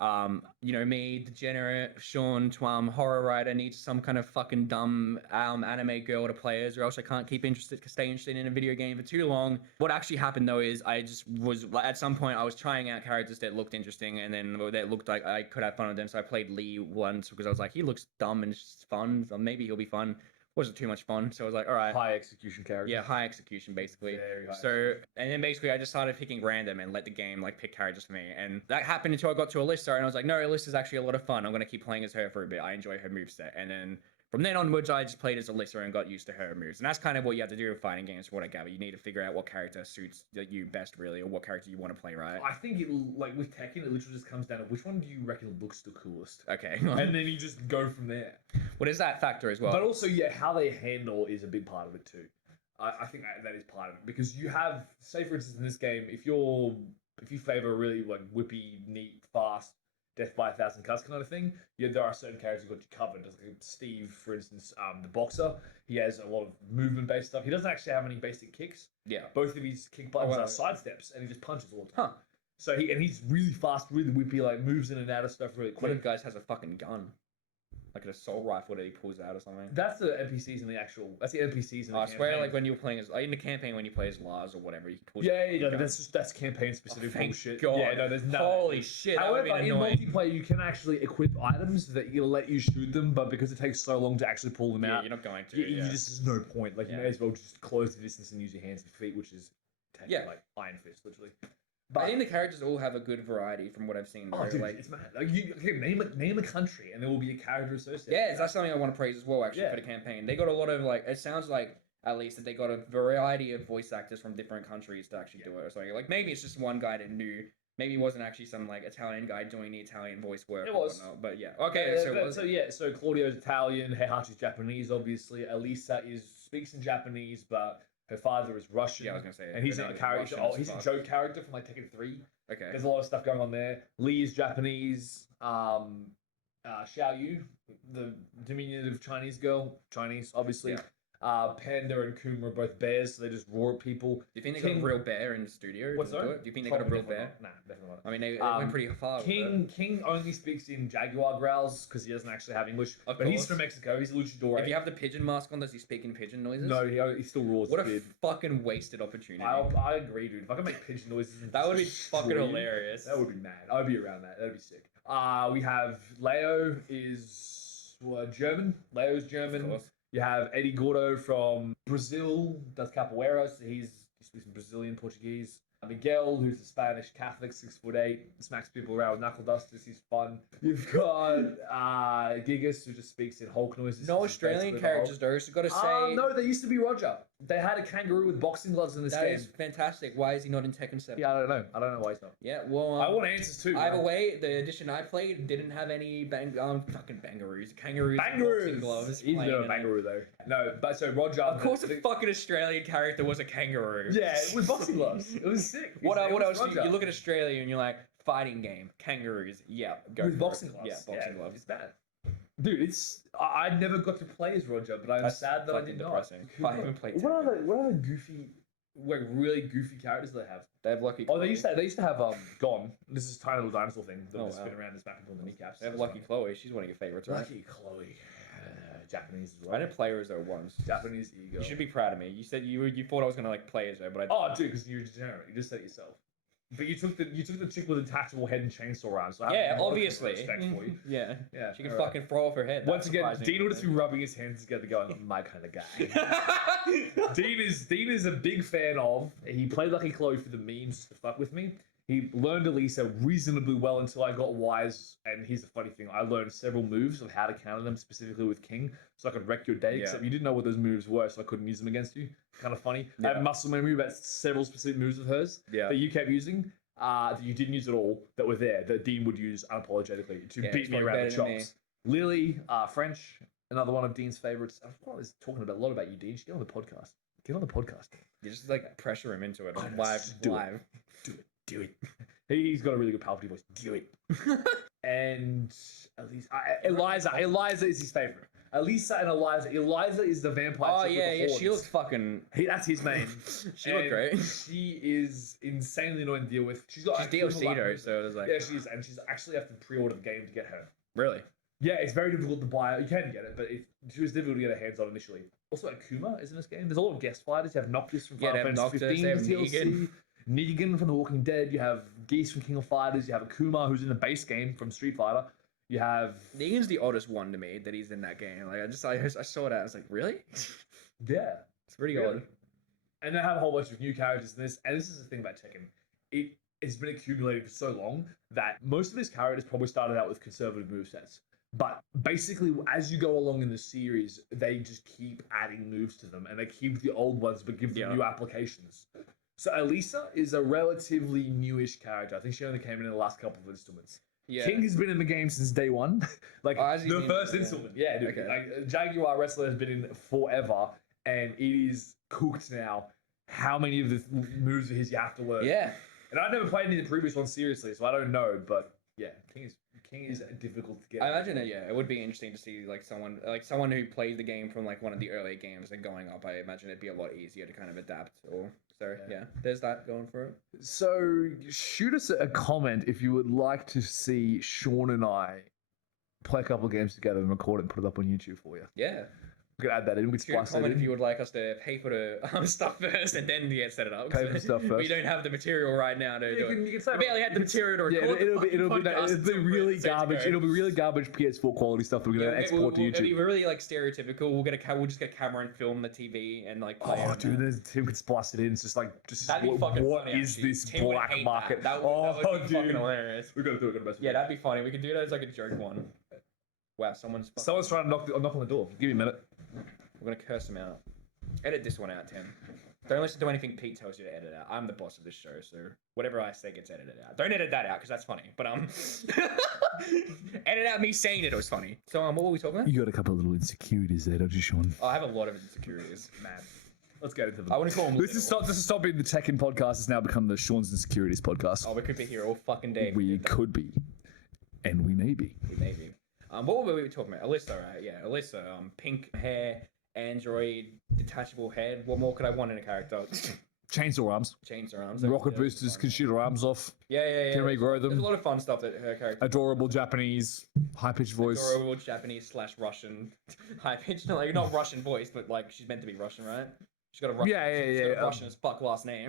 me, degenerate, Shaun, horror writer, needs some kind of fucking dumb anime girl to play as, or else I can't stay interested in a video game for too long. What actually happened though is I just was, at some point I was trying out characters that looked interesting and then that looked like I could have fun with them, so I played Lee once because I was like, he looks dumb and it's fun, so maybe he'll be fun. Wasn't too much fun, so I was like, all right. High execution character. Yeah, high execution, basically. Very high and then basically I just started picking random and let the game like pick characters for me. And that happened until I got to Alyssa, and I was like, no, Alyssa's actually a lot of fun. I'm going to keep playing as her for a bit. I enjoy her moveset. And then from then onwards, I just played as Alyssa and got used to her moves. And that's kind of what you have to do with fighting games, from what I gather. You need to figure out what character suits you best, really, or what character you want to play, right? I think like with Tekken, it literally just comes down to which one do you reckon looks the coolest. Okay. And then you just go from there. What is that factor as well? But also, yeah, how they handle is a big part of it too. I think that is part of it, because you have, say for instance, in this game, if you favor a really like whippy, neat, fast, death by 1,000 cuts kind of thing, there are certain characters who got you covered. Like Steve, for instance, the boxer, he has a lot of movement-based stuff. He doesn't actually have any basic kicks. Yeah. Both of his kick buttons are sidesteps, and he just punches all the time. Huh. So he's really fast, really whippy, like moves in and out of stuff really quick. One of the guys has a fucking gun. Like an assault rifle that he pulls out or something. That's the NPCs in the actual. That's the NPCs in the I swear, like when you were playing as in the campaign, when you play as Lars or whatever, you pull. Yeah, that's campaign specific bullshit. God. Yeah, no, there's no. Holy shit! However, in multiplayer, you can actually equip items that you'll let you shoot them, but because it takes so long to actually pull them out, you're not going to. You just there's no point. Like you may as well just close the distance and use your hands and feet, which is like Iron Fist, literally. But I think the characters all have a good variety from what I've seen. Oh, dude, it's mad. Like name a country, and there will be a character associated. Yeah, that's something I want to praise as well. Actually, for the campaign, they got a lot of like. It sounds like at least that they got a variety of voice actors from different countries to actually do it or something. Like maybe it's just one guy that knew. Maybe it wasn't actually some like Italian guy doing the Italian voice work. It was, but yeah. Okay, so Claudio's Italian, Heihachi's Japanese, obviously. Elisa speaks in Japanese, but Her father is Russian. Yeah, I was gonna say. And he's her not a name is character. Russian Oh, as he's a fuck. joke character from like Tekken 3. Okay. There's a lot of stuff going on there. Lee is Japanese. Xiao Yu, the diminutive Chinese girl, Chinese, obviously. Yeah. Panda and Kuma are both bears, so they just roar at people. Do you think they got a real bear in the studio? What's to do that? it? Do you think they got a real bear? Nah, definitely not. I mean, they went pretty far. with it. King only speaks in Jaguar growls because he doesn't actually have English. Of But he's course. from Mexico. He's a luchador. If you have the pigeon mask on, does he speak in pigeon noises? No, he still roars. What a weird. fucking wasted opportunity. I agree, dude. If I could make pigeon noises, and That would be destroy fucking you, hilarious. That would be mad. I'd be around that. That'd be sick. We have Leo is German. Leo's Of German. course. You have Eddie Gordo from Brazil, does capoeira, so he speaks Brazilian Portuguese. Miguel, who's a Spanish Catholic, 6'8", smacks people around with knuckle dusters. He's fun. You've got Gigas, who just speaks in Hulk noises. No He's Australian basically the characters Hulk. though, so gotta say No, they used to be Roger. They had a kangaroo with boxing gloves in this that game. is fantastic. Why is he not in Tekken 7? Yeah, I don't know. I don't know why he's not. Yeah, well, I want answers too. either man. way, the edition I played didn't have any fucking kangaroos, with boxing Bangaroos. gloves. He's playing no in it. bangaroo though. No, but so Roger. Of course, a fucking Australian character was a kangaroo. Yeah, with boxing gloves. It was sick. What His name else? was Roger. You look at Australia and you're like, fighting game, kangaroos. Yeah, go with for boxing it. gloves. Yeah, boxing gloves. It's bad. Dude, I never got to play as Roger, but I'm That's sad that I fucking did depressing. not. I haven't played What Tekken. are the goofy, like really goofy characters they have? They have Lucky. Oh, Chloe. they used to have Gone. This is a tiny little dinosaur thing that Oh, just wow. spin around and smack people in the kneecaps. They have That's Lucky funny. Chloe. She's one of your favorites, right? Lucky Chloe. Japanese as well. I didn't play her as her once. Japanese ego. You should be proud of me. You said you thought I was gonna like play as her, but I. Oh, dude, because you're a degenerate. You just said it yourself. But you took the chick with a detachable head and chainsaw round. So I have Yeah, more obviously. respect for you. Yeah. Yeah, She can alright. fucking throw off her head. Once That's again, surprising. Dean would just be rubbing his hands together, going, "My kind of guy." Dean is a big fan of. He played Lucky Chloe for the memes to fuck with me. He learned Elisa reasonably well until I got wise. And here's the funny thing: I learned several moves of how to counter them, specifically with King, so I could wreck your day. Yeah. Except you didn't know what those moves were, so I couldn't use them against you. Kind of funny. I Yeah. have muscle memory about several specific moves of hers Yeah. that you kept using. That you didn't use at all, that were there, that Dean would use unapologetically to Yeah, beat it's me probably around the better than me. chops. Lily, French, another one of Dean's favorites. I was talking a lot about you, Dean. You should get on the podcast. Get on the podcast. You just like pressure him into it. I know, Live. just do it. Live. Do it. He's got a really good Palpatine voice. Do it. And at least Eliza is his favorite. Elisa and Eliza. Eliza is the vampire. Oh chick with yeah, the yeah. She horns. looks fucking. That's his main. She looked And great. She is insanely annoying to deal with. She's got She's DLC though, so it was like. yeah, she is, and she's actually have to pre-order the game to get her. Really? Yeah, it's very difficult to buy. You can get it, but she was difficult to get her hands on initially. Also, Akuma is in this game. There's a lot of guest fighters. You have Noctis from Yeah, they Final have Fantasy Noctis, 15 they have DLC. Negan from The Walking Dead. You have Geese from King of Fighters. You have Akuma, who's in the base game from Street Fighter. You have Negan's the oddest one to me that he's in that game. Like I saw that. I was like, really? yeah, It's pretty Really? odd. and they have a whole bunch of new characters in this. And this is the thing about Tekken. It's been accumulated for so long that most of these characters probably started out with conservative movesets. But basically, as you go along in the series, they just keep adding moves to them, and they keep the old ones but give them Yeah. new applications. So Elisa is a relatively newish character. I think she only came in the last couple of installments. Yeah. King has been in the game since day one, like Oh, has he the been? first Yeah. installment. Yeah, dude. Okay. Like Jaguar Wrestler has been in forever, and it is cooked now. How many of the moves of his you have to learn? Yeah. And I've never played any of the previous ones seriously, so I don't know. But yeah, King is difficult to get. I imagine it. Yeah, it would be interesting to see like someone who played the game from like one of the early games and going up. I imagine it'd be a lot easier to kind of adapt. Or so yeah, there's that going for it. So shoot us a comment if you would like to see Shaun and I play a couple of games together and record it and put it up on YouTube for you. Yeah. We could add that in. We'd Shoot a splice that comment in. if you would like us to pay for the stuff first and then set it up. Pay for the stuff We first. don't have the material right now to do it. You can say I barely had the material to Yeah, record. it'll be podcast, it'll be so really it's ready to garbage. go. It'll be really garbage PS4 quality stuff that we're gonna export to It'll be YouTube. really like stereotypical. We'll just get a camera and film the TV and like. Play Oh, it dude, and there's Tim could splice it in. It's just like, that'd be fucking what funny, is actually. this Tim would black hate market? That would be dude, fucking hilarious. we gotta do it. Gotta Yeah, that'd be funny. We could do that as like a joke one. Wow, someone's Someone's trying to knock on the door. Give me a minute. We're gonna curse him out. Edit this one out, Tim. Don't listen to anything Pete tells you to edit out. I'm the boss of this show, so whatever I say gets edited out. Don't edit that out because that's funny. But edit out me saying it was funny. So what were we talking about? You got a couple of little insecurities there, don't you, Shaun? Oh, I have a lot of insecurities. Man. Let's get into them. I wouldn't call them This is stop being the Tekken podcast. It's now become the Shaun's Insecurities podcast. Oh, we could be here all fucking day. We could be, and we may be. We may be. What were we talking about? Alyssa, right? Yeah, Alyssa. Pink hair, android, detachable head. What more could I want in a character? Chainsaw arms. Chainsaw arms. Rocket boosters can shoot her arms off. Yeah. Can regrow There's them. a lot of fun stuff that her character. Adorable Japanese high-pitched voice. Adorable Japanese / Russian high pitched. Like not Russian voice, but like she's meant to be Russian, right? She's got a Russian. She's got a Russian as fuck last name.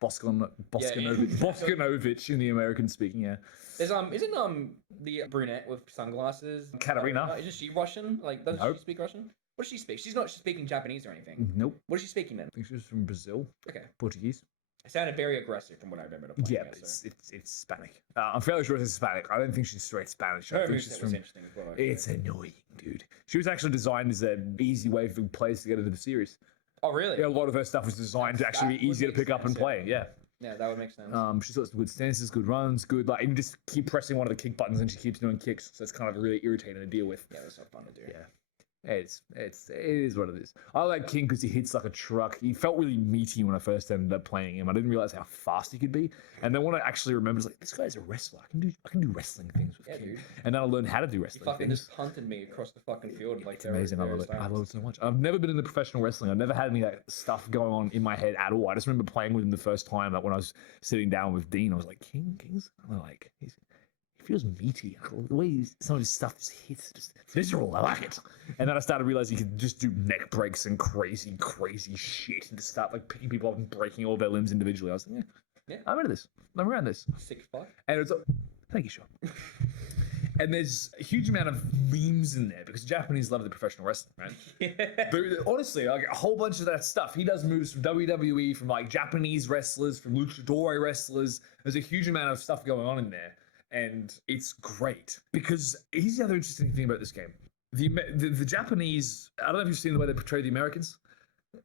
Boskanovich in the American speaking. Yeah. There's isn't the brunette with sunglasses. Katarina. Isn't she Russian? Like doesn't Nope. she speak Russian? What does she speak? She's not speaking Japanese or anything. Nope. What is she speaking then? I think she was from Brazil. Okay. Portuguese. It sounded very aggressive from what I remember. Yeah, but it's Hispanic. I'm fairly sure it's Hispanic. I don't think she's straight Spanish. I Her think moveset she's was from. interesting as well. Actually. It's annoying, dude. She was actually designed as an easy way for players to get into the series. Oh really? Yeah, a lot of her stuff was designed to actually That be would easier to make pick up and sense, play. Yeah. Yeah, that would make sense. She's got some good stances, good runs, good like, and you just keep pressing one of the kick buttons and she keeps doing kicks, so it's kind of really irritating to deal with. Yeah, that's not fun to do. Yeah. It is what it is. I like King because he hits like a truck. He felt really meaty when I first ended up playing him. I didn't realize how fast he could be. And then when I actually remembered, it's like, this guy's a wrestler. I can do wrestling things with King. Dude. And then I learned how to do He wrestling fucking things. just punted me across the fucking field like It's amazing. I love it. I times. love it so much. I've never been into professional wrestling. I've never had any of that stuff going on in my head at all. I just remember playing with him the first time, like when I was sitting down with Dean. I was like, King's like, he feels meaty. The way some of his stuff just hits, just visceral. I like it. And then I started realizing you could just do neck breaks and crazy shit and just start like picking people up and breaking all their limbs individually. I was like, yeah. I'm into this. I'm around this. Sick fuck. And it's thank you, Shaun. And there's a huge amount of memes in there because Japanese love the professional wrestling, right? Yeah. But honestly, like a whole bunch of that stuff. He does moves from WWE, from like Japanese wrestlers, from luchador wrestlers. There's a huge amount of stuff going on in there. And it's great because here's the other interesting thing about this game. The Japanese, I don't know if you've seen the way they portray the Americans.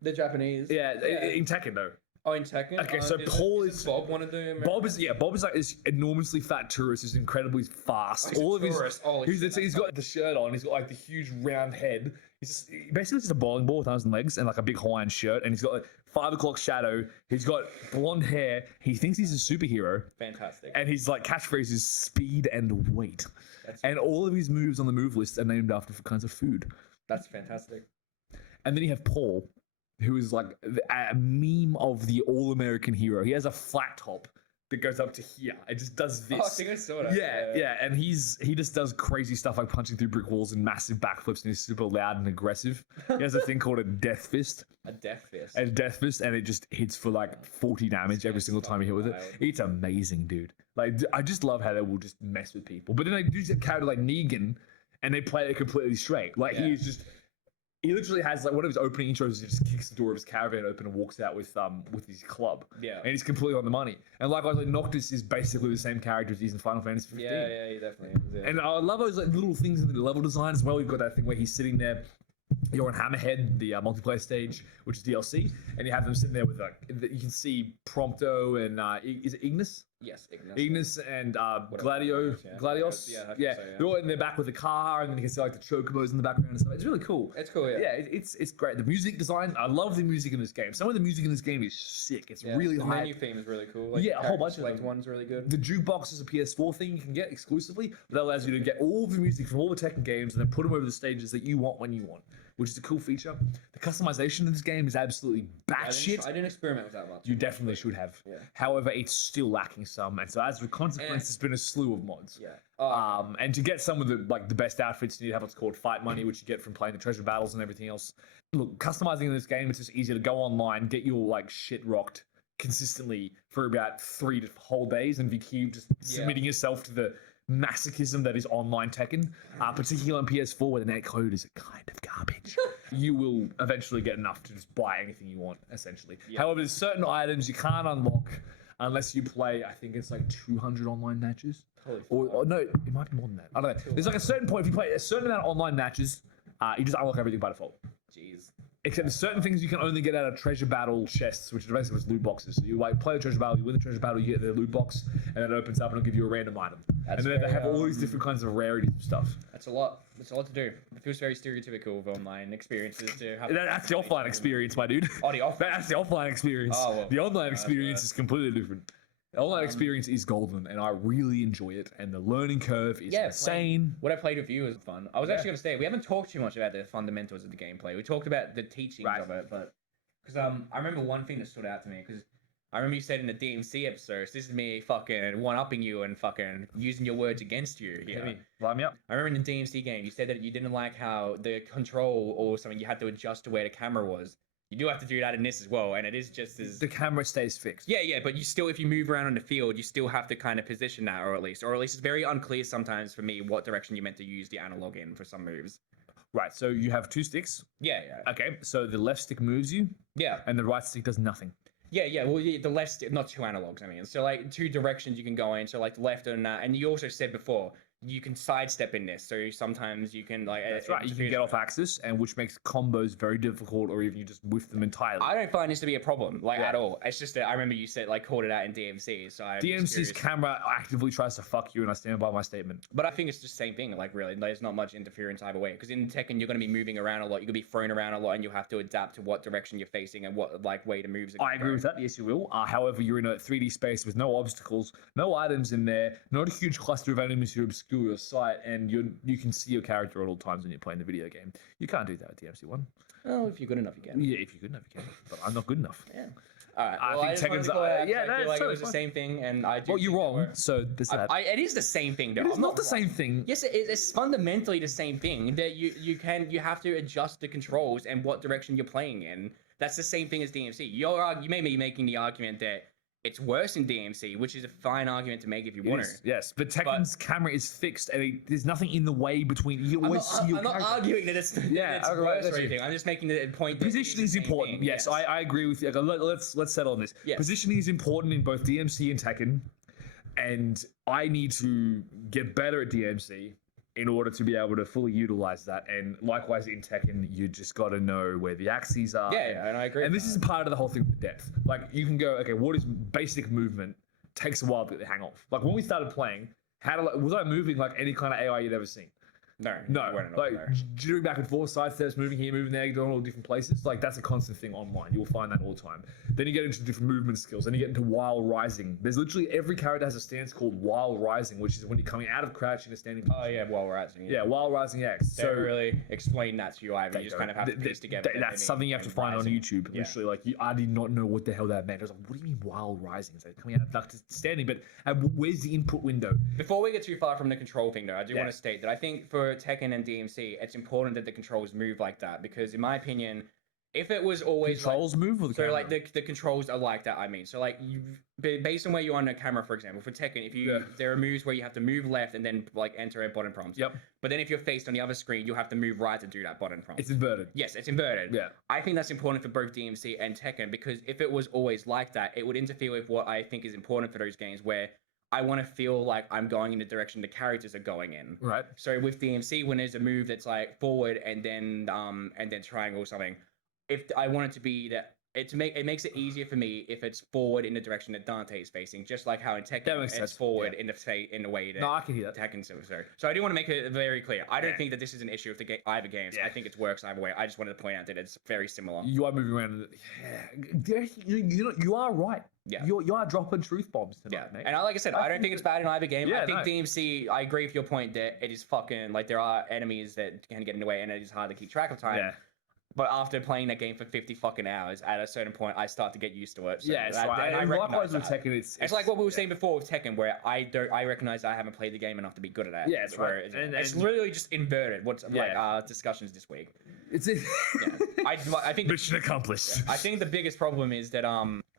The Japanese. Yeah, in Tekken though. Oh, in Tekken. Okay, so Paul is Bob one of the Bob is like this enormously fat tourist who's incredibly fast. He's All a of his tourist. Holy shit, he's got the shirt on. He's got like the huge round head. He's basically just a bowling ball with arms and legs and like a big Hawaiian shirt. And he's got like 5 o'clock shadow. He's got blonde hair. He thinks he's a superhero. Fantastic. And his like catchphrase is speed and weight. And all of his moves on the move list are named after kinds of food. That's fantastic. And then you have Paul, who is like a meme of the all-American hero. He has a flat top that goes up to here. It just does this. Oh, I think I saw that. Yeah. And he just does crazy stuff like punching through brick walls and massive backflips, and he's super loud and aggressive. He has a thing called a death fist. A death fist. And it just hits for like 40 damage every single time you hit with it. It's amazing, dude. Like, I just love how they will just mess with people. But then they do a character like Negan, and they play it completely straight. Like, he literally has like one of his opening intros is he just kicks the door of his caravan open and walks out with his club. Yeah. And he's completely on the money. And likewise, like Noctis is basically the same character as he's in Final Fantasy 15. Yeah, he definitely is. Yeah. And I love those like little things in the level design as well. You've got that thing where he's sitting there. You're on Hammerhead, the multiplayer stage, which is DLC, and you have them sitting there with like you can see Prompto and is it Ignis? Yes, Ignis and Gladios. Yeah, Yeah, so, they're all in their back with the car, and then you can see like the chocobos in the background and stuff. It's really cool. It's cool, yeah. Yeah, it's great. The music design, I love the music in this game. Some of the music in this game is sick. It's really the high. menu theme is really cool. Like, Yeah, a whole bunch of like them. one's really good. The jukebox is a PS4 thing you can get exclusively, but that allows you to get all the music from all the Tekken games and then put them over the stages that you want when you want, which is a cool feature. The customization of this game is absolutely batshit. I didn't experiment with that much. You definitely should have. Yeah. However, it's still lacking some, and so as a consequence, there's been a slew of mods. Yeah. And to get some of the best outfits, you need to have what's called fight money, which you get from playing the treasure battles and everything else. Look, customizing in this game, it's just easier to go online, get your like shit rocked consistently for about 3 whole days, and if you keep just submitting yourself to the masochism that is online Tekken, particularly on PS4 where the netcode is kind of garbage, you will eventually get enough to just buy anything you want, essentially. However, there's certain items you can't unlock unless you play, I think it's like 200 online matches. Or no, it might be more than that. I don't know. There's like a certain point, if you play a certain amount of online matches, you just unlock everything by default. Jeez. Except there's certain things you can only get out of treasure battle chests, which are basically just loot boxes. So you like play the treasure battle, you win the treasure battle, you get the loot box, and then it opens up and it'll give you a random item. And then they have all these different kinds of rarities of stuff. That's a lot. That's a lot to do. It feels very stereotypical of online experiences to have. That's the offline experience, my dude. Oh, the offline. That's the offline experience. Oh, well, the online that's experience is completely different. The online experience is golden, and I really enjoy it. And the learning curve is insane. What I played with you was fun. I was actually going to say we haven't talked too much about the fundamentals of the gameplay. We talked about the teachings of it, but because I remember one thing that stood out to me because I remember you said in the DMC episode, so this is me fucking one-upping you and fucking using your words against you. Line me up. I remember in the DMC game, you said that you didn't like how the control or something you had to adjust to where the camera was. You do have to do that in this as well, and it is just as... The camera stays fixed. Yeah, but you still, if you move around on the field, you still have to kind of position that, or at least it's very unclear sometimes for me what direction you meant to use the analog in for some moves. Right, so you have 2 sticks. Yeah. Okay, so the left stick moves you. Yeah. And the right stick does nothing. Yeah, well, the left stick, not 2 analogs, I mean. So, like, 2 directions you can go in, so, like, left and you also said before, you can sidestep in this, so sometimes you can like. That's right. You can get off axis, and which makes combos very difficult, or even you just whiff them entirely. I don't find this to be a problem, at all. It's just that I remember you said called it out in DMC, so DMC's camera actively tries to fuck you, and I stand by my statement. But I think it's just the same thing. Really, there's not much interference either way. Because in Tekken, you're going to be moving around a lot. You're going to be thrown around a lot, and you have to adapt to what direction you're facing and what way the moves are. I agree with that. Yes, you will. However, you're in a 3D space with no obstacles, no items in there, not a huge cluster of enemies who obscure your sight. And you can see your character at all times when you're playing the video game. You can't do that with DMC1. Oh, if you're good enough, you can. Yeah, if you're good enough, you can. But I'm not good enough. Yeah. All right. Well, I think Tekken's... I feel like it was the same thing, and I do... Well, you're wrong, so there's that. It is the same thing, though. It's not the same thing. Yes, it's fundamentally the same thing, that you have to adjust the controls and what direction you're playing in. That's the same thing as DMC. You may be making the argument that it's worse in DMC, which is a fine argument to make if you want to. Yes, but Tekken's camera is fixed, and there's nothing in the way between. You always see your character. I'm not arguing that it's worse or anything. I'm just making the point that positioning is important. Thing. Yes, I agree with you. Let's settle on this. Yes. Positioning is important in both DMC and Tekken, and I need to get better at DMC in order to be able to fully utilize that. And likewise in Tekken, you just got to know where the axes are. Yeah, and I agree. And this is part of the whole thing with depth. Like, you can go, okay, what is basic movement? Takes a while to hang off. Like, when we started playing, was I moving like any kind of AI you'd ever seen? No. Like, jittering back and forth, side steps, moving here, moving there, going all different places. Like, that's a constant thing online. You'll find that all the time. Then you get into different movement skills. Then you get into while rising. There's literally every character has a stance called while rising, which is when you're coming out of crouch in a standing position. Oh, yeah, while rising. Yeah, while rising X. They don't really explain that to you either. You just kind of have to piece together. That's something you have to find on YouTube. Literally, like, I did not know what the hell that meant. I was like, what do you mean while rising? It's like coming out of standing, but where's the input window? Before we get too far from the control thing, though, I do want to state that I think for Tekken and DMC, it's important that the controls move like that, because in my opinion, if it was always controls move, or the camera? Like the controls are like that. I mean, so like based on where you're on the camera, for example, for Tekken, if there are moves where you have to move left and then like enter a button prompt. Yep. But then if you're faced on the other screen, you'll have to move right to do that button prompt. It's inverted. Yes, it's inverted. Yeah. I think that's important for both DMC and Tekken, because if it was always like that, it would interfere with what I think is important for those games, where I want to feel like I'm going in the direction the characters are going in. Right. So with DMC, when there's a move that's like forward and then triangle or something, if I want it to be that it makes it easier for me if it's forward in the direction that Dante is facing, just like how in Tekken it's forward in the way that I can hear that. Tekken's so I do want to make it very clear. I don't think that this is an issue with either games. I think it works either way. I just wanted to point out that it's very similar. You are moving around. You are right. Yeah. You are dropping truth bombs tonight, mate. And like I said, I don't think it's bad in either game. I think DMC, I agree with your point that it is fucking, like, there are enemies that can get in the way and it is hard to keep track of time. Yeah. But after playing that game for 50 fucking hours, at a certain point, I start to get used to it. So yeah, it's right. And likewise with Tekken, it's like what we were saying before with Tekken, where I recognize I haven't played the game enough to be good at it. Yeah, it's right. It's literally just inverted. What's like our discussions this week. I think mission accomplished. I think the biggest problem is that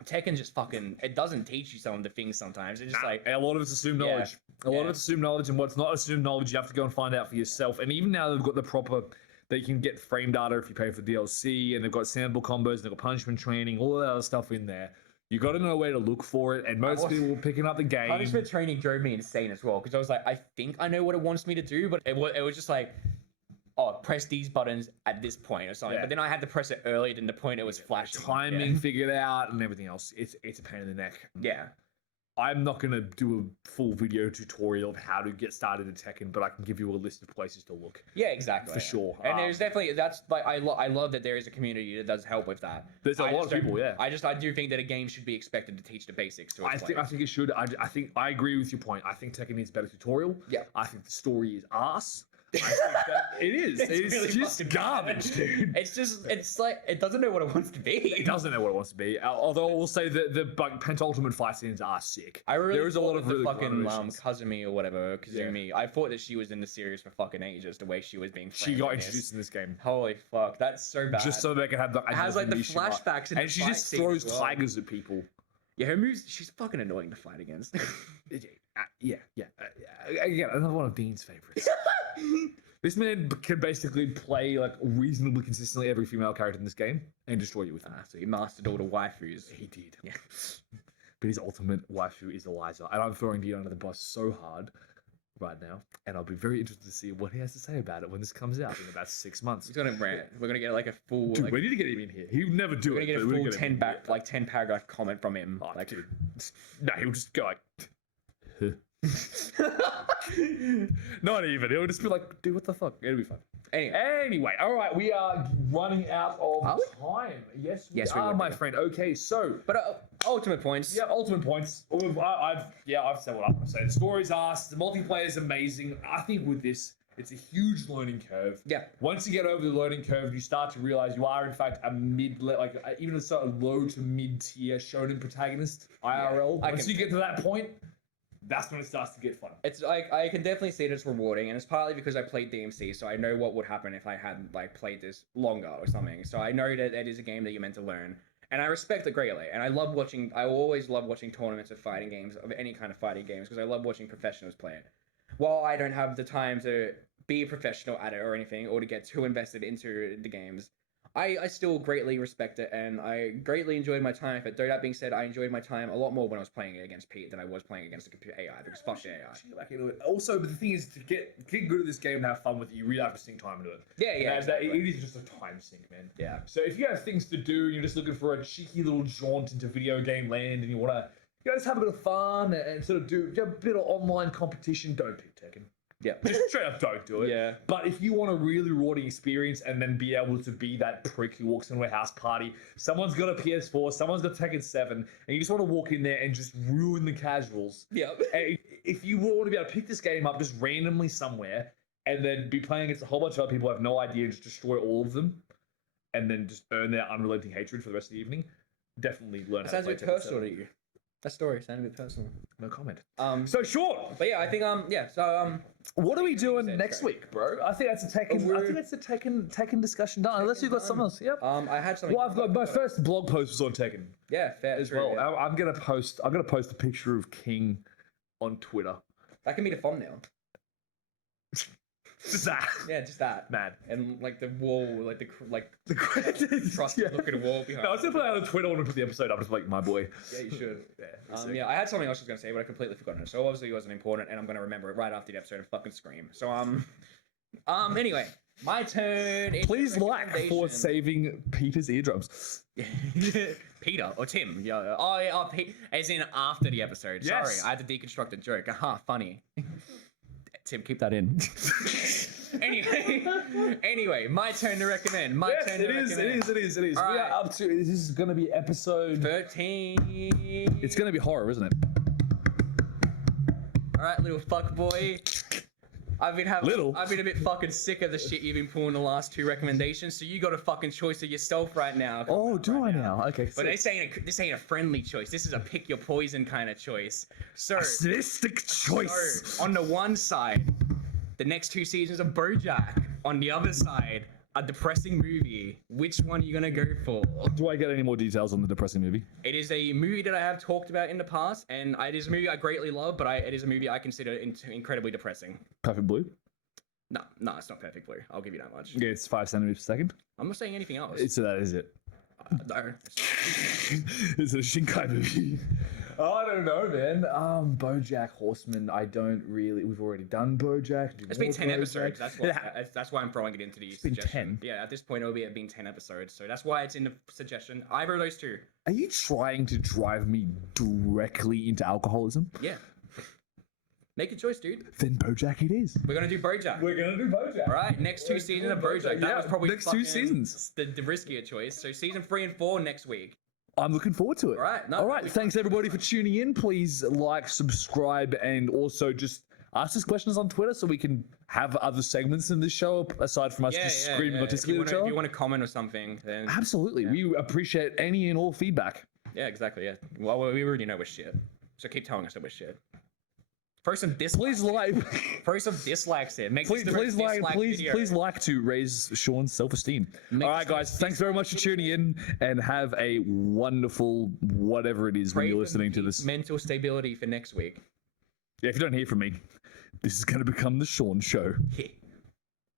Tekken just fucking, it doesn't teach you some of the things sometimes. It's just like a lot of it's assumed knowledge. A lot of it's assumed knowledge, and what's not assumed knowledge, you have to go and find out for yourself. And even now they've got the proper. They can get frame data if you pay for DLC, and they've got sample combos, and they've got punishment training, all that other stuff in there. You got to know where to look for it, and most people picking up the game. Punishment training drove me insane as well, because I was like, I think I know what it wants me to do, but it was just like, oh, press these buttons at this point or something. But then I had to press it earlier than the point it was flashing. Timing figured out and everything else. It's a pain in the neck. Yeah. I'm not going to do a full video tutorial of how to get started in Tekken, but I can give you a list of places to look. Yeah, exactly. For sure. And there's definitely, that's like, I love that there is a community that does help with that. There's a lot of people, yeah. I do think that a game should be expected to teach the basics to its I players. think it should. I think I agree with your point. I think Tekken needs a better tutorial. Yeah. I think the story is arse. I think that it is. It's really just fucking garbage, dude. It's like, it doesn't know what it wants to be. It doesn't know what it wants to be. Although I will say that the penultimate fight scenes are sick. I really there is a lot of the really fucking emotions. Kazumi or whatever, Kazumi. I thought that she was in the series for fucking ages, the way she was being She framed got in this. introduced in this game Holy fuck, that's so bad. just so they can have the. It has like the Mishima. flashbacks and and she fight just scenes throws as well. tigers at people. Yeah, her moves. She's fucking annoying to fight against. Yeah. Again, another one of Dean's favorites. This man can basically play like reasonably consistently every female character in this game and destroy you with them. So he mastered all the waifus. He did. Yeah. But his ultimate waifu is Eliza. And I'm throwing Dean under the bus so hard right now. And I'll be very interested to see what he has to say about it when this comes out in about 6 months. He's gonna rant. We're gonna get like a full. Dude, like, we need to get him in here. He would never do we're it. gonna get a but we're full gonna get him in 10 paragraph comment from him. here. Oh, Like, dude. No, he'll just go like. Not even. He'll just be like, dude, what the fuck? It'll be fun. Anyway, all right, we are running out of time. Yes, we are, my friend. Okay, so. But ultimate points. Yeah, ultimate points. I've said what I want to say. The story's ass. The multiplayer is amazing. I think with this, it's a huge learning curve. Yeah. Once you get over the learning curve, you start to realize you are in fact a even a sort of low to mid tier shonen protagonist IRL. Once you get to that point, that's when it starts to get fun. It's like I can definitely see it as rewarding, and it's partly because I played DMC, so I know what would happen if I hadn't like played this longer or something. So I know that it is a game that you're meant to learn, and I respect it greatly. And I love watching. I always love watching tournaments of fighting games, of any kind of fighting games, because I love watching professionals play it. While I don't have the time to be a professional at it or anything, or to get too invested into the games, I still greatly respect it, and I greatly enjoyed my time with it. Though that being said, I enjoyed my time a lot more when I was playing it against Pete than I was playing against the computer AI, because fuck the AI. Go back into it. Also, but the thing is, to get good at this game and have fun with it, you really have to sink time into it. Yeah, exactly. It is just a time sink, man. Yeah. So if you have things to do, you're just looking for a cheeky little jaunt into video game land, and you want to, just have a bit of fun and sort of do a bit of online competition, don't pick Tekken. Yeah. Just straight up don't do it. Yeah. But if you want a really rewarding experience and then be able to be that prick who walks into a house party, someone's got a PS4, someone's got Tekken 7, and you just want to walk in there and just ruin the casuals. Yeah. If you want to be able to pick this game up just randomly somewhere and then be playing against a whole bunch of other people who have no idea and just destroy all of them and then just earn their unrelenting hatred for the rest of the evening, definitely learn how to play Sounds a bit Tekken personal 7. to you. That story sounded a bit personal. No comment. So Sean, but yeah, I think what are we doing next week, bro? I think that's a Tekken. I think that's a Tekken discussion done. Unless you've got something else. Yep. I had something. Well, I've got my first blog post was on Tekken Yeah, fair as true, well. yeah. I'm gonna post a picture of King on Twitter. That can be the thumbnail. Just that. Yeah, just that. Mad. And like the wall, like The trust yeah. look at a wall behind. No, I was gonna put it on Twitter. I want to put the episode up. Just like my boy. Yeah, you should. Yeah. Yeah, I had something else I was gonna say, but I completely forgot it. So obviously it wasn't important, and I'm gonna remember it right after the episode and fucking scream. So anyway, my turn. Please like for Recommendation. saving Peter's eardrums. Peter or Tim. Yeah. Oh, Pete. As in after the episode. Yes. Sorry, I had to deconstruct a joke. Aha, funny. Tim, keep that in. Anyway, my turn to recommend. Yes, it is. It is. We All are right. up to. This is going to be episode 13. It's going to be horror, isn't it? All right, little fuck boy. I've been a bit fucking sick of the shit you've been pulling the last two recommendations, so you got a fucking choice of yourself right now. Oh, do I now? Okay. But this ain't a friendly choice. This is a pick your poison kind of choice. So, sadistic choice. so on the one side, the next two seasons of BoJack. On the other side, a depressing movie. Which one are you gonna go for? Do I get any more details on the depressing movie? It is a movie that I have talked about in the past, and it is a movie I greatly love, but it is a movie I consider incredibly depressing. Perfect Blue? No, it's not Perfect Blue. I'll give you that much. Yeah, it's 5 centimeters per second. I'm not saying anything else. So that is it. No. It's a Shinkai movie. I don't know, man. BoJack Horseman. I don't really. We've already done BoJack. It's been 10 episodes. That's why I'm throwing it into the been suggestion. 10. Yeah, at this point it'll be been 10 episodes, so that's why it's in the suggestion. Either of those two. Are you trying to drive me directly into alcoholism? Yeah. Make a choice, dude. Then BoJack it is. We're gonna do BoJack. We're gonna do BoJack. All right, next two seasons of BoJack. That was probably next 2 seasons. the riskier choice. So season 3 and 4 next week. I'm looking forward to it. All right. All right. Thanks everybody for tuning in. Please like, subscribe, and also just ask us questions on Twitter so we can have other segments in this show aside from us just screaming autistically at each other. If you want to comment or something, then Absolutely. We appreciate any and all feedback. yeah, exactly. Yeah. Well, we already know we're shit, so keep telling us that we're shit. Throw some dislikes. Please like. Throw some dislikes here. Make Please like to raise Shaun's self-esteem. All right, guys. Thanks very much for tuning in, and have a wonderful whatever it is when you're listening to this. Mental stability for next week. Yeah, if you don't hear from me, this is going to become the Shaun Show.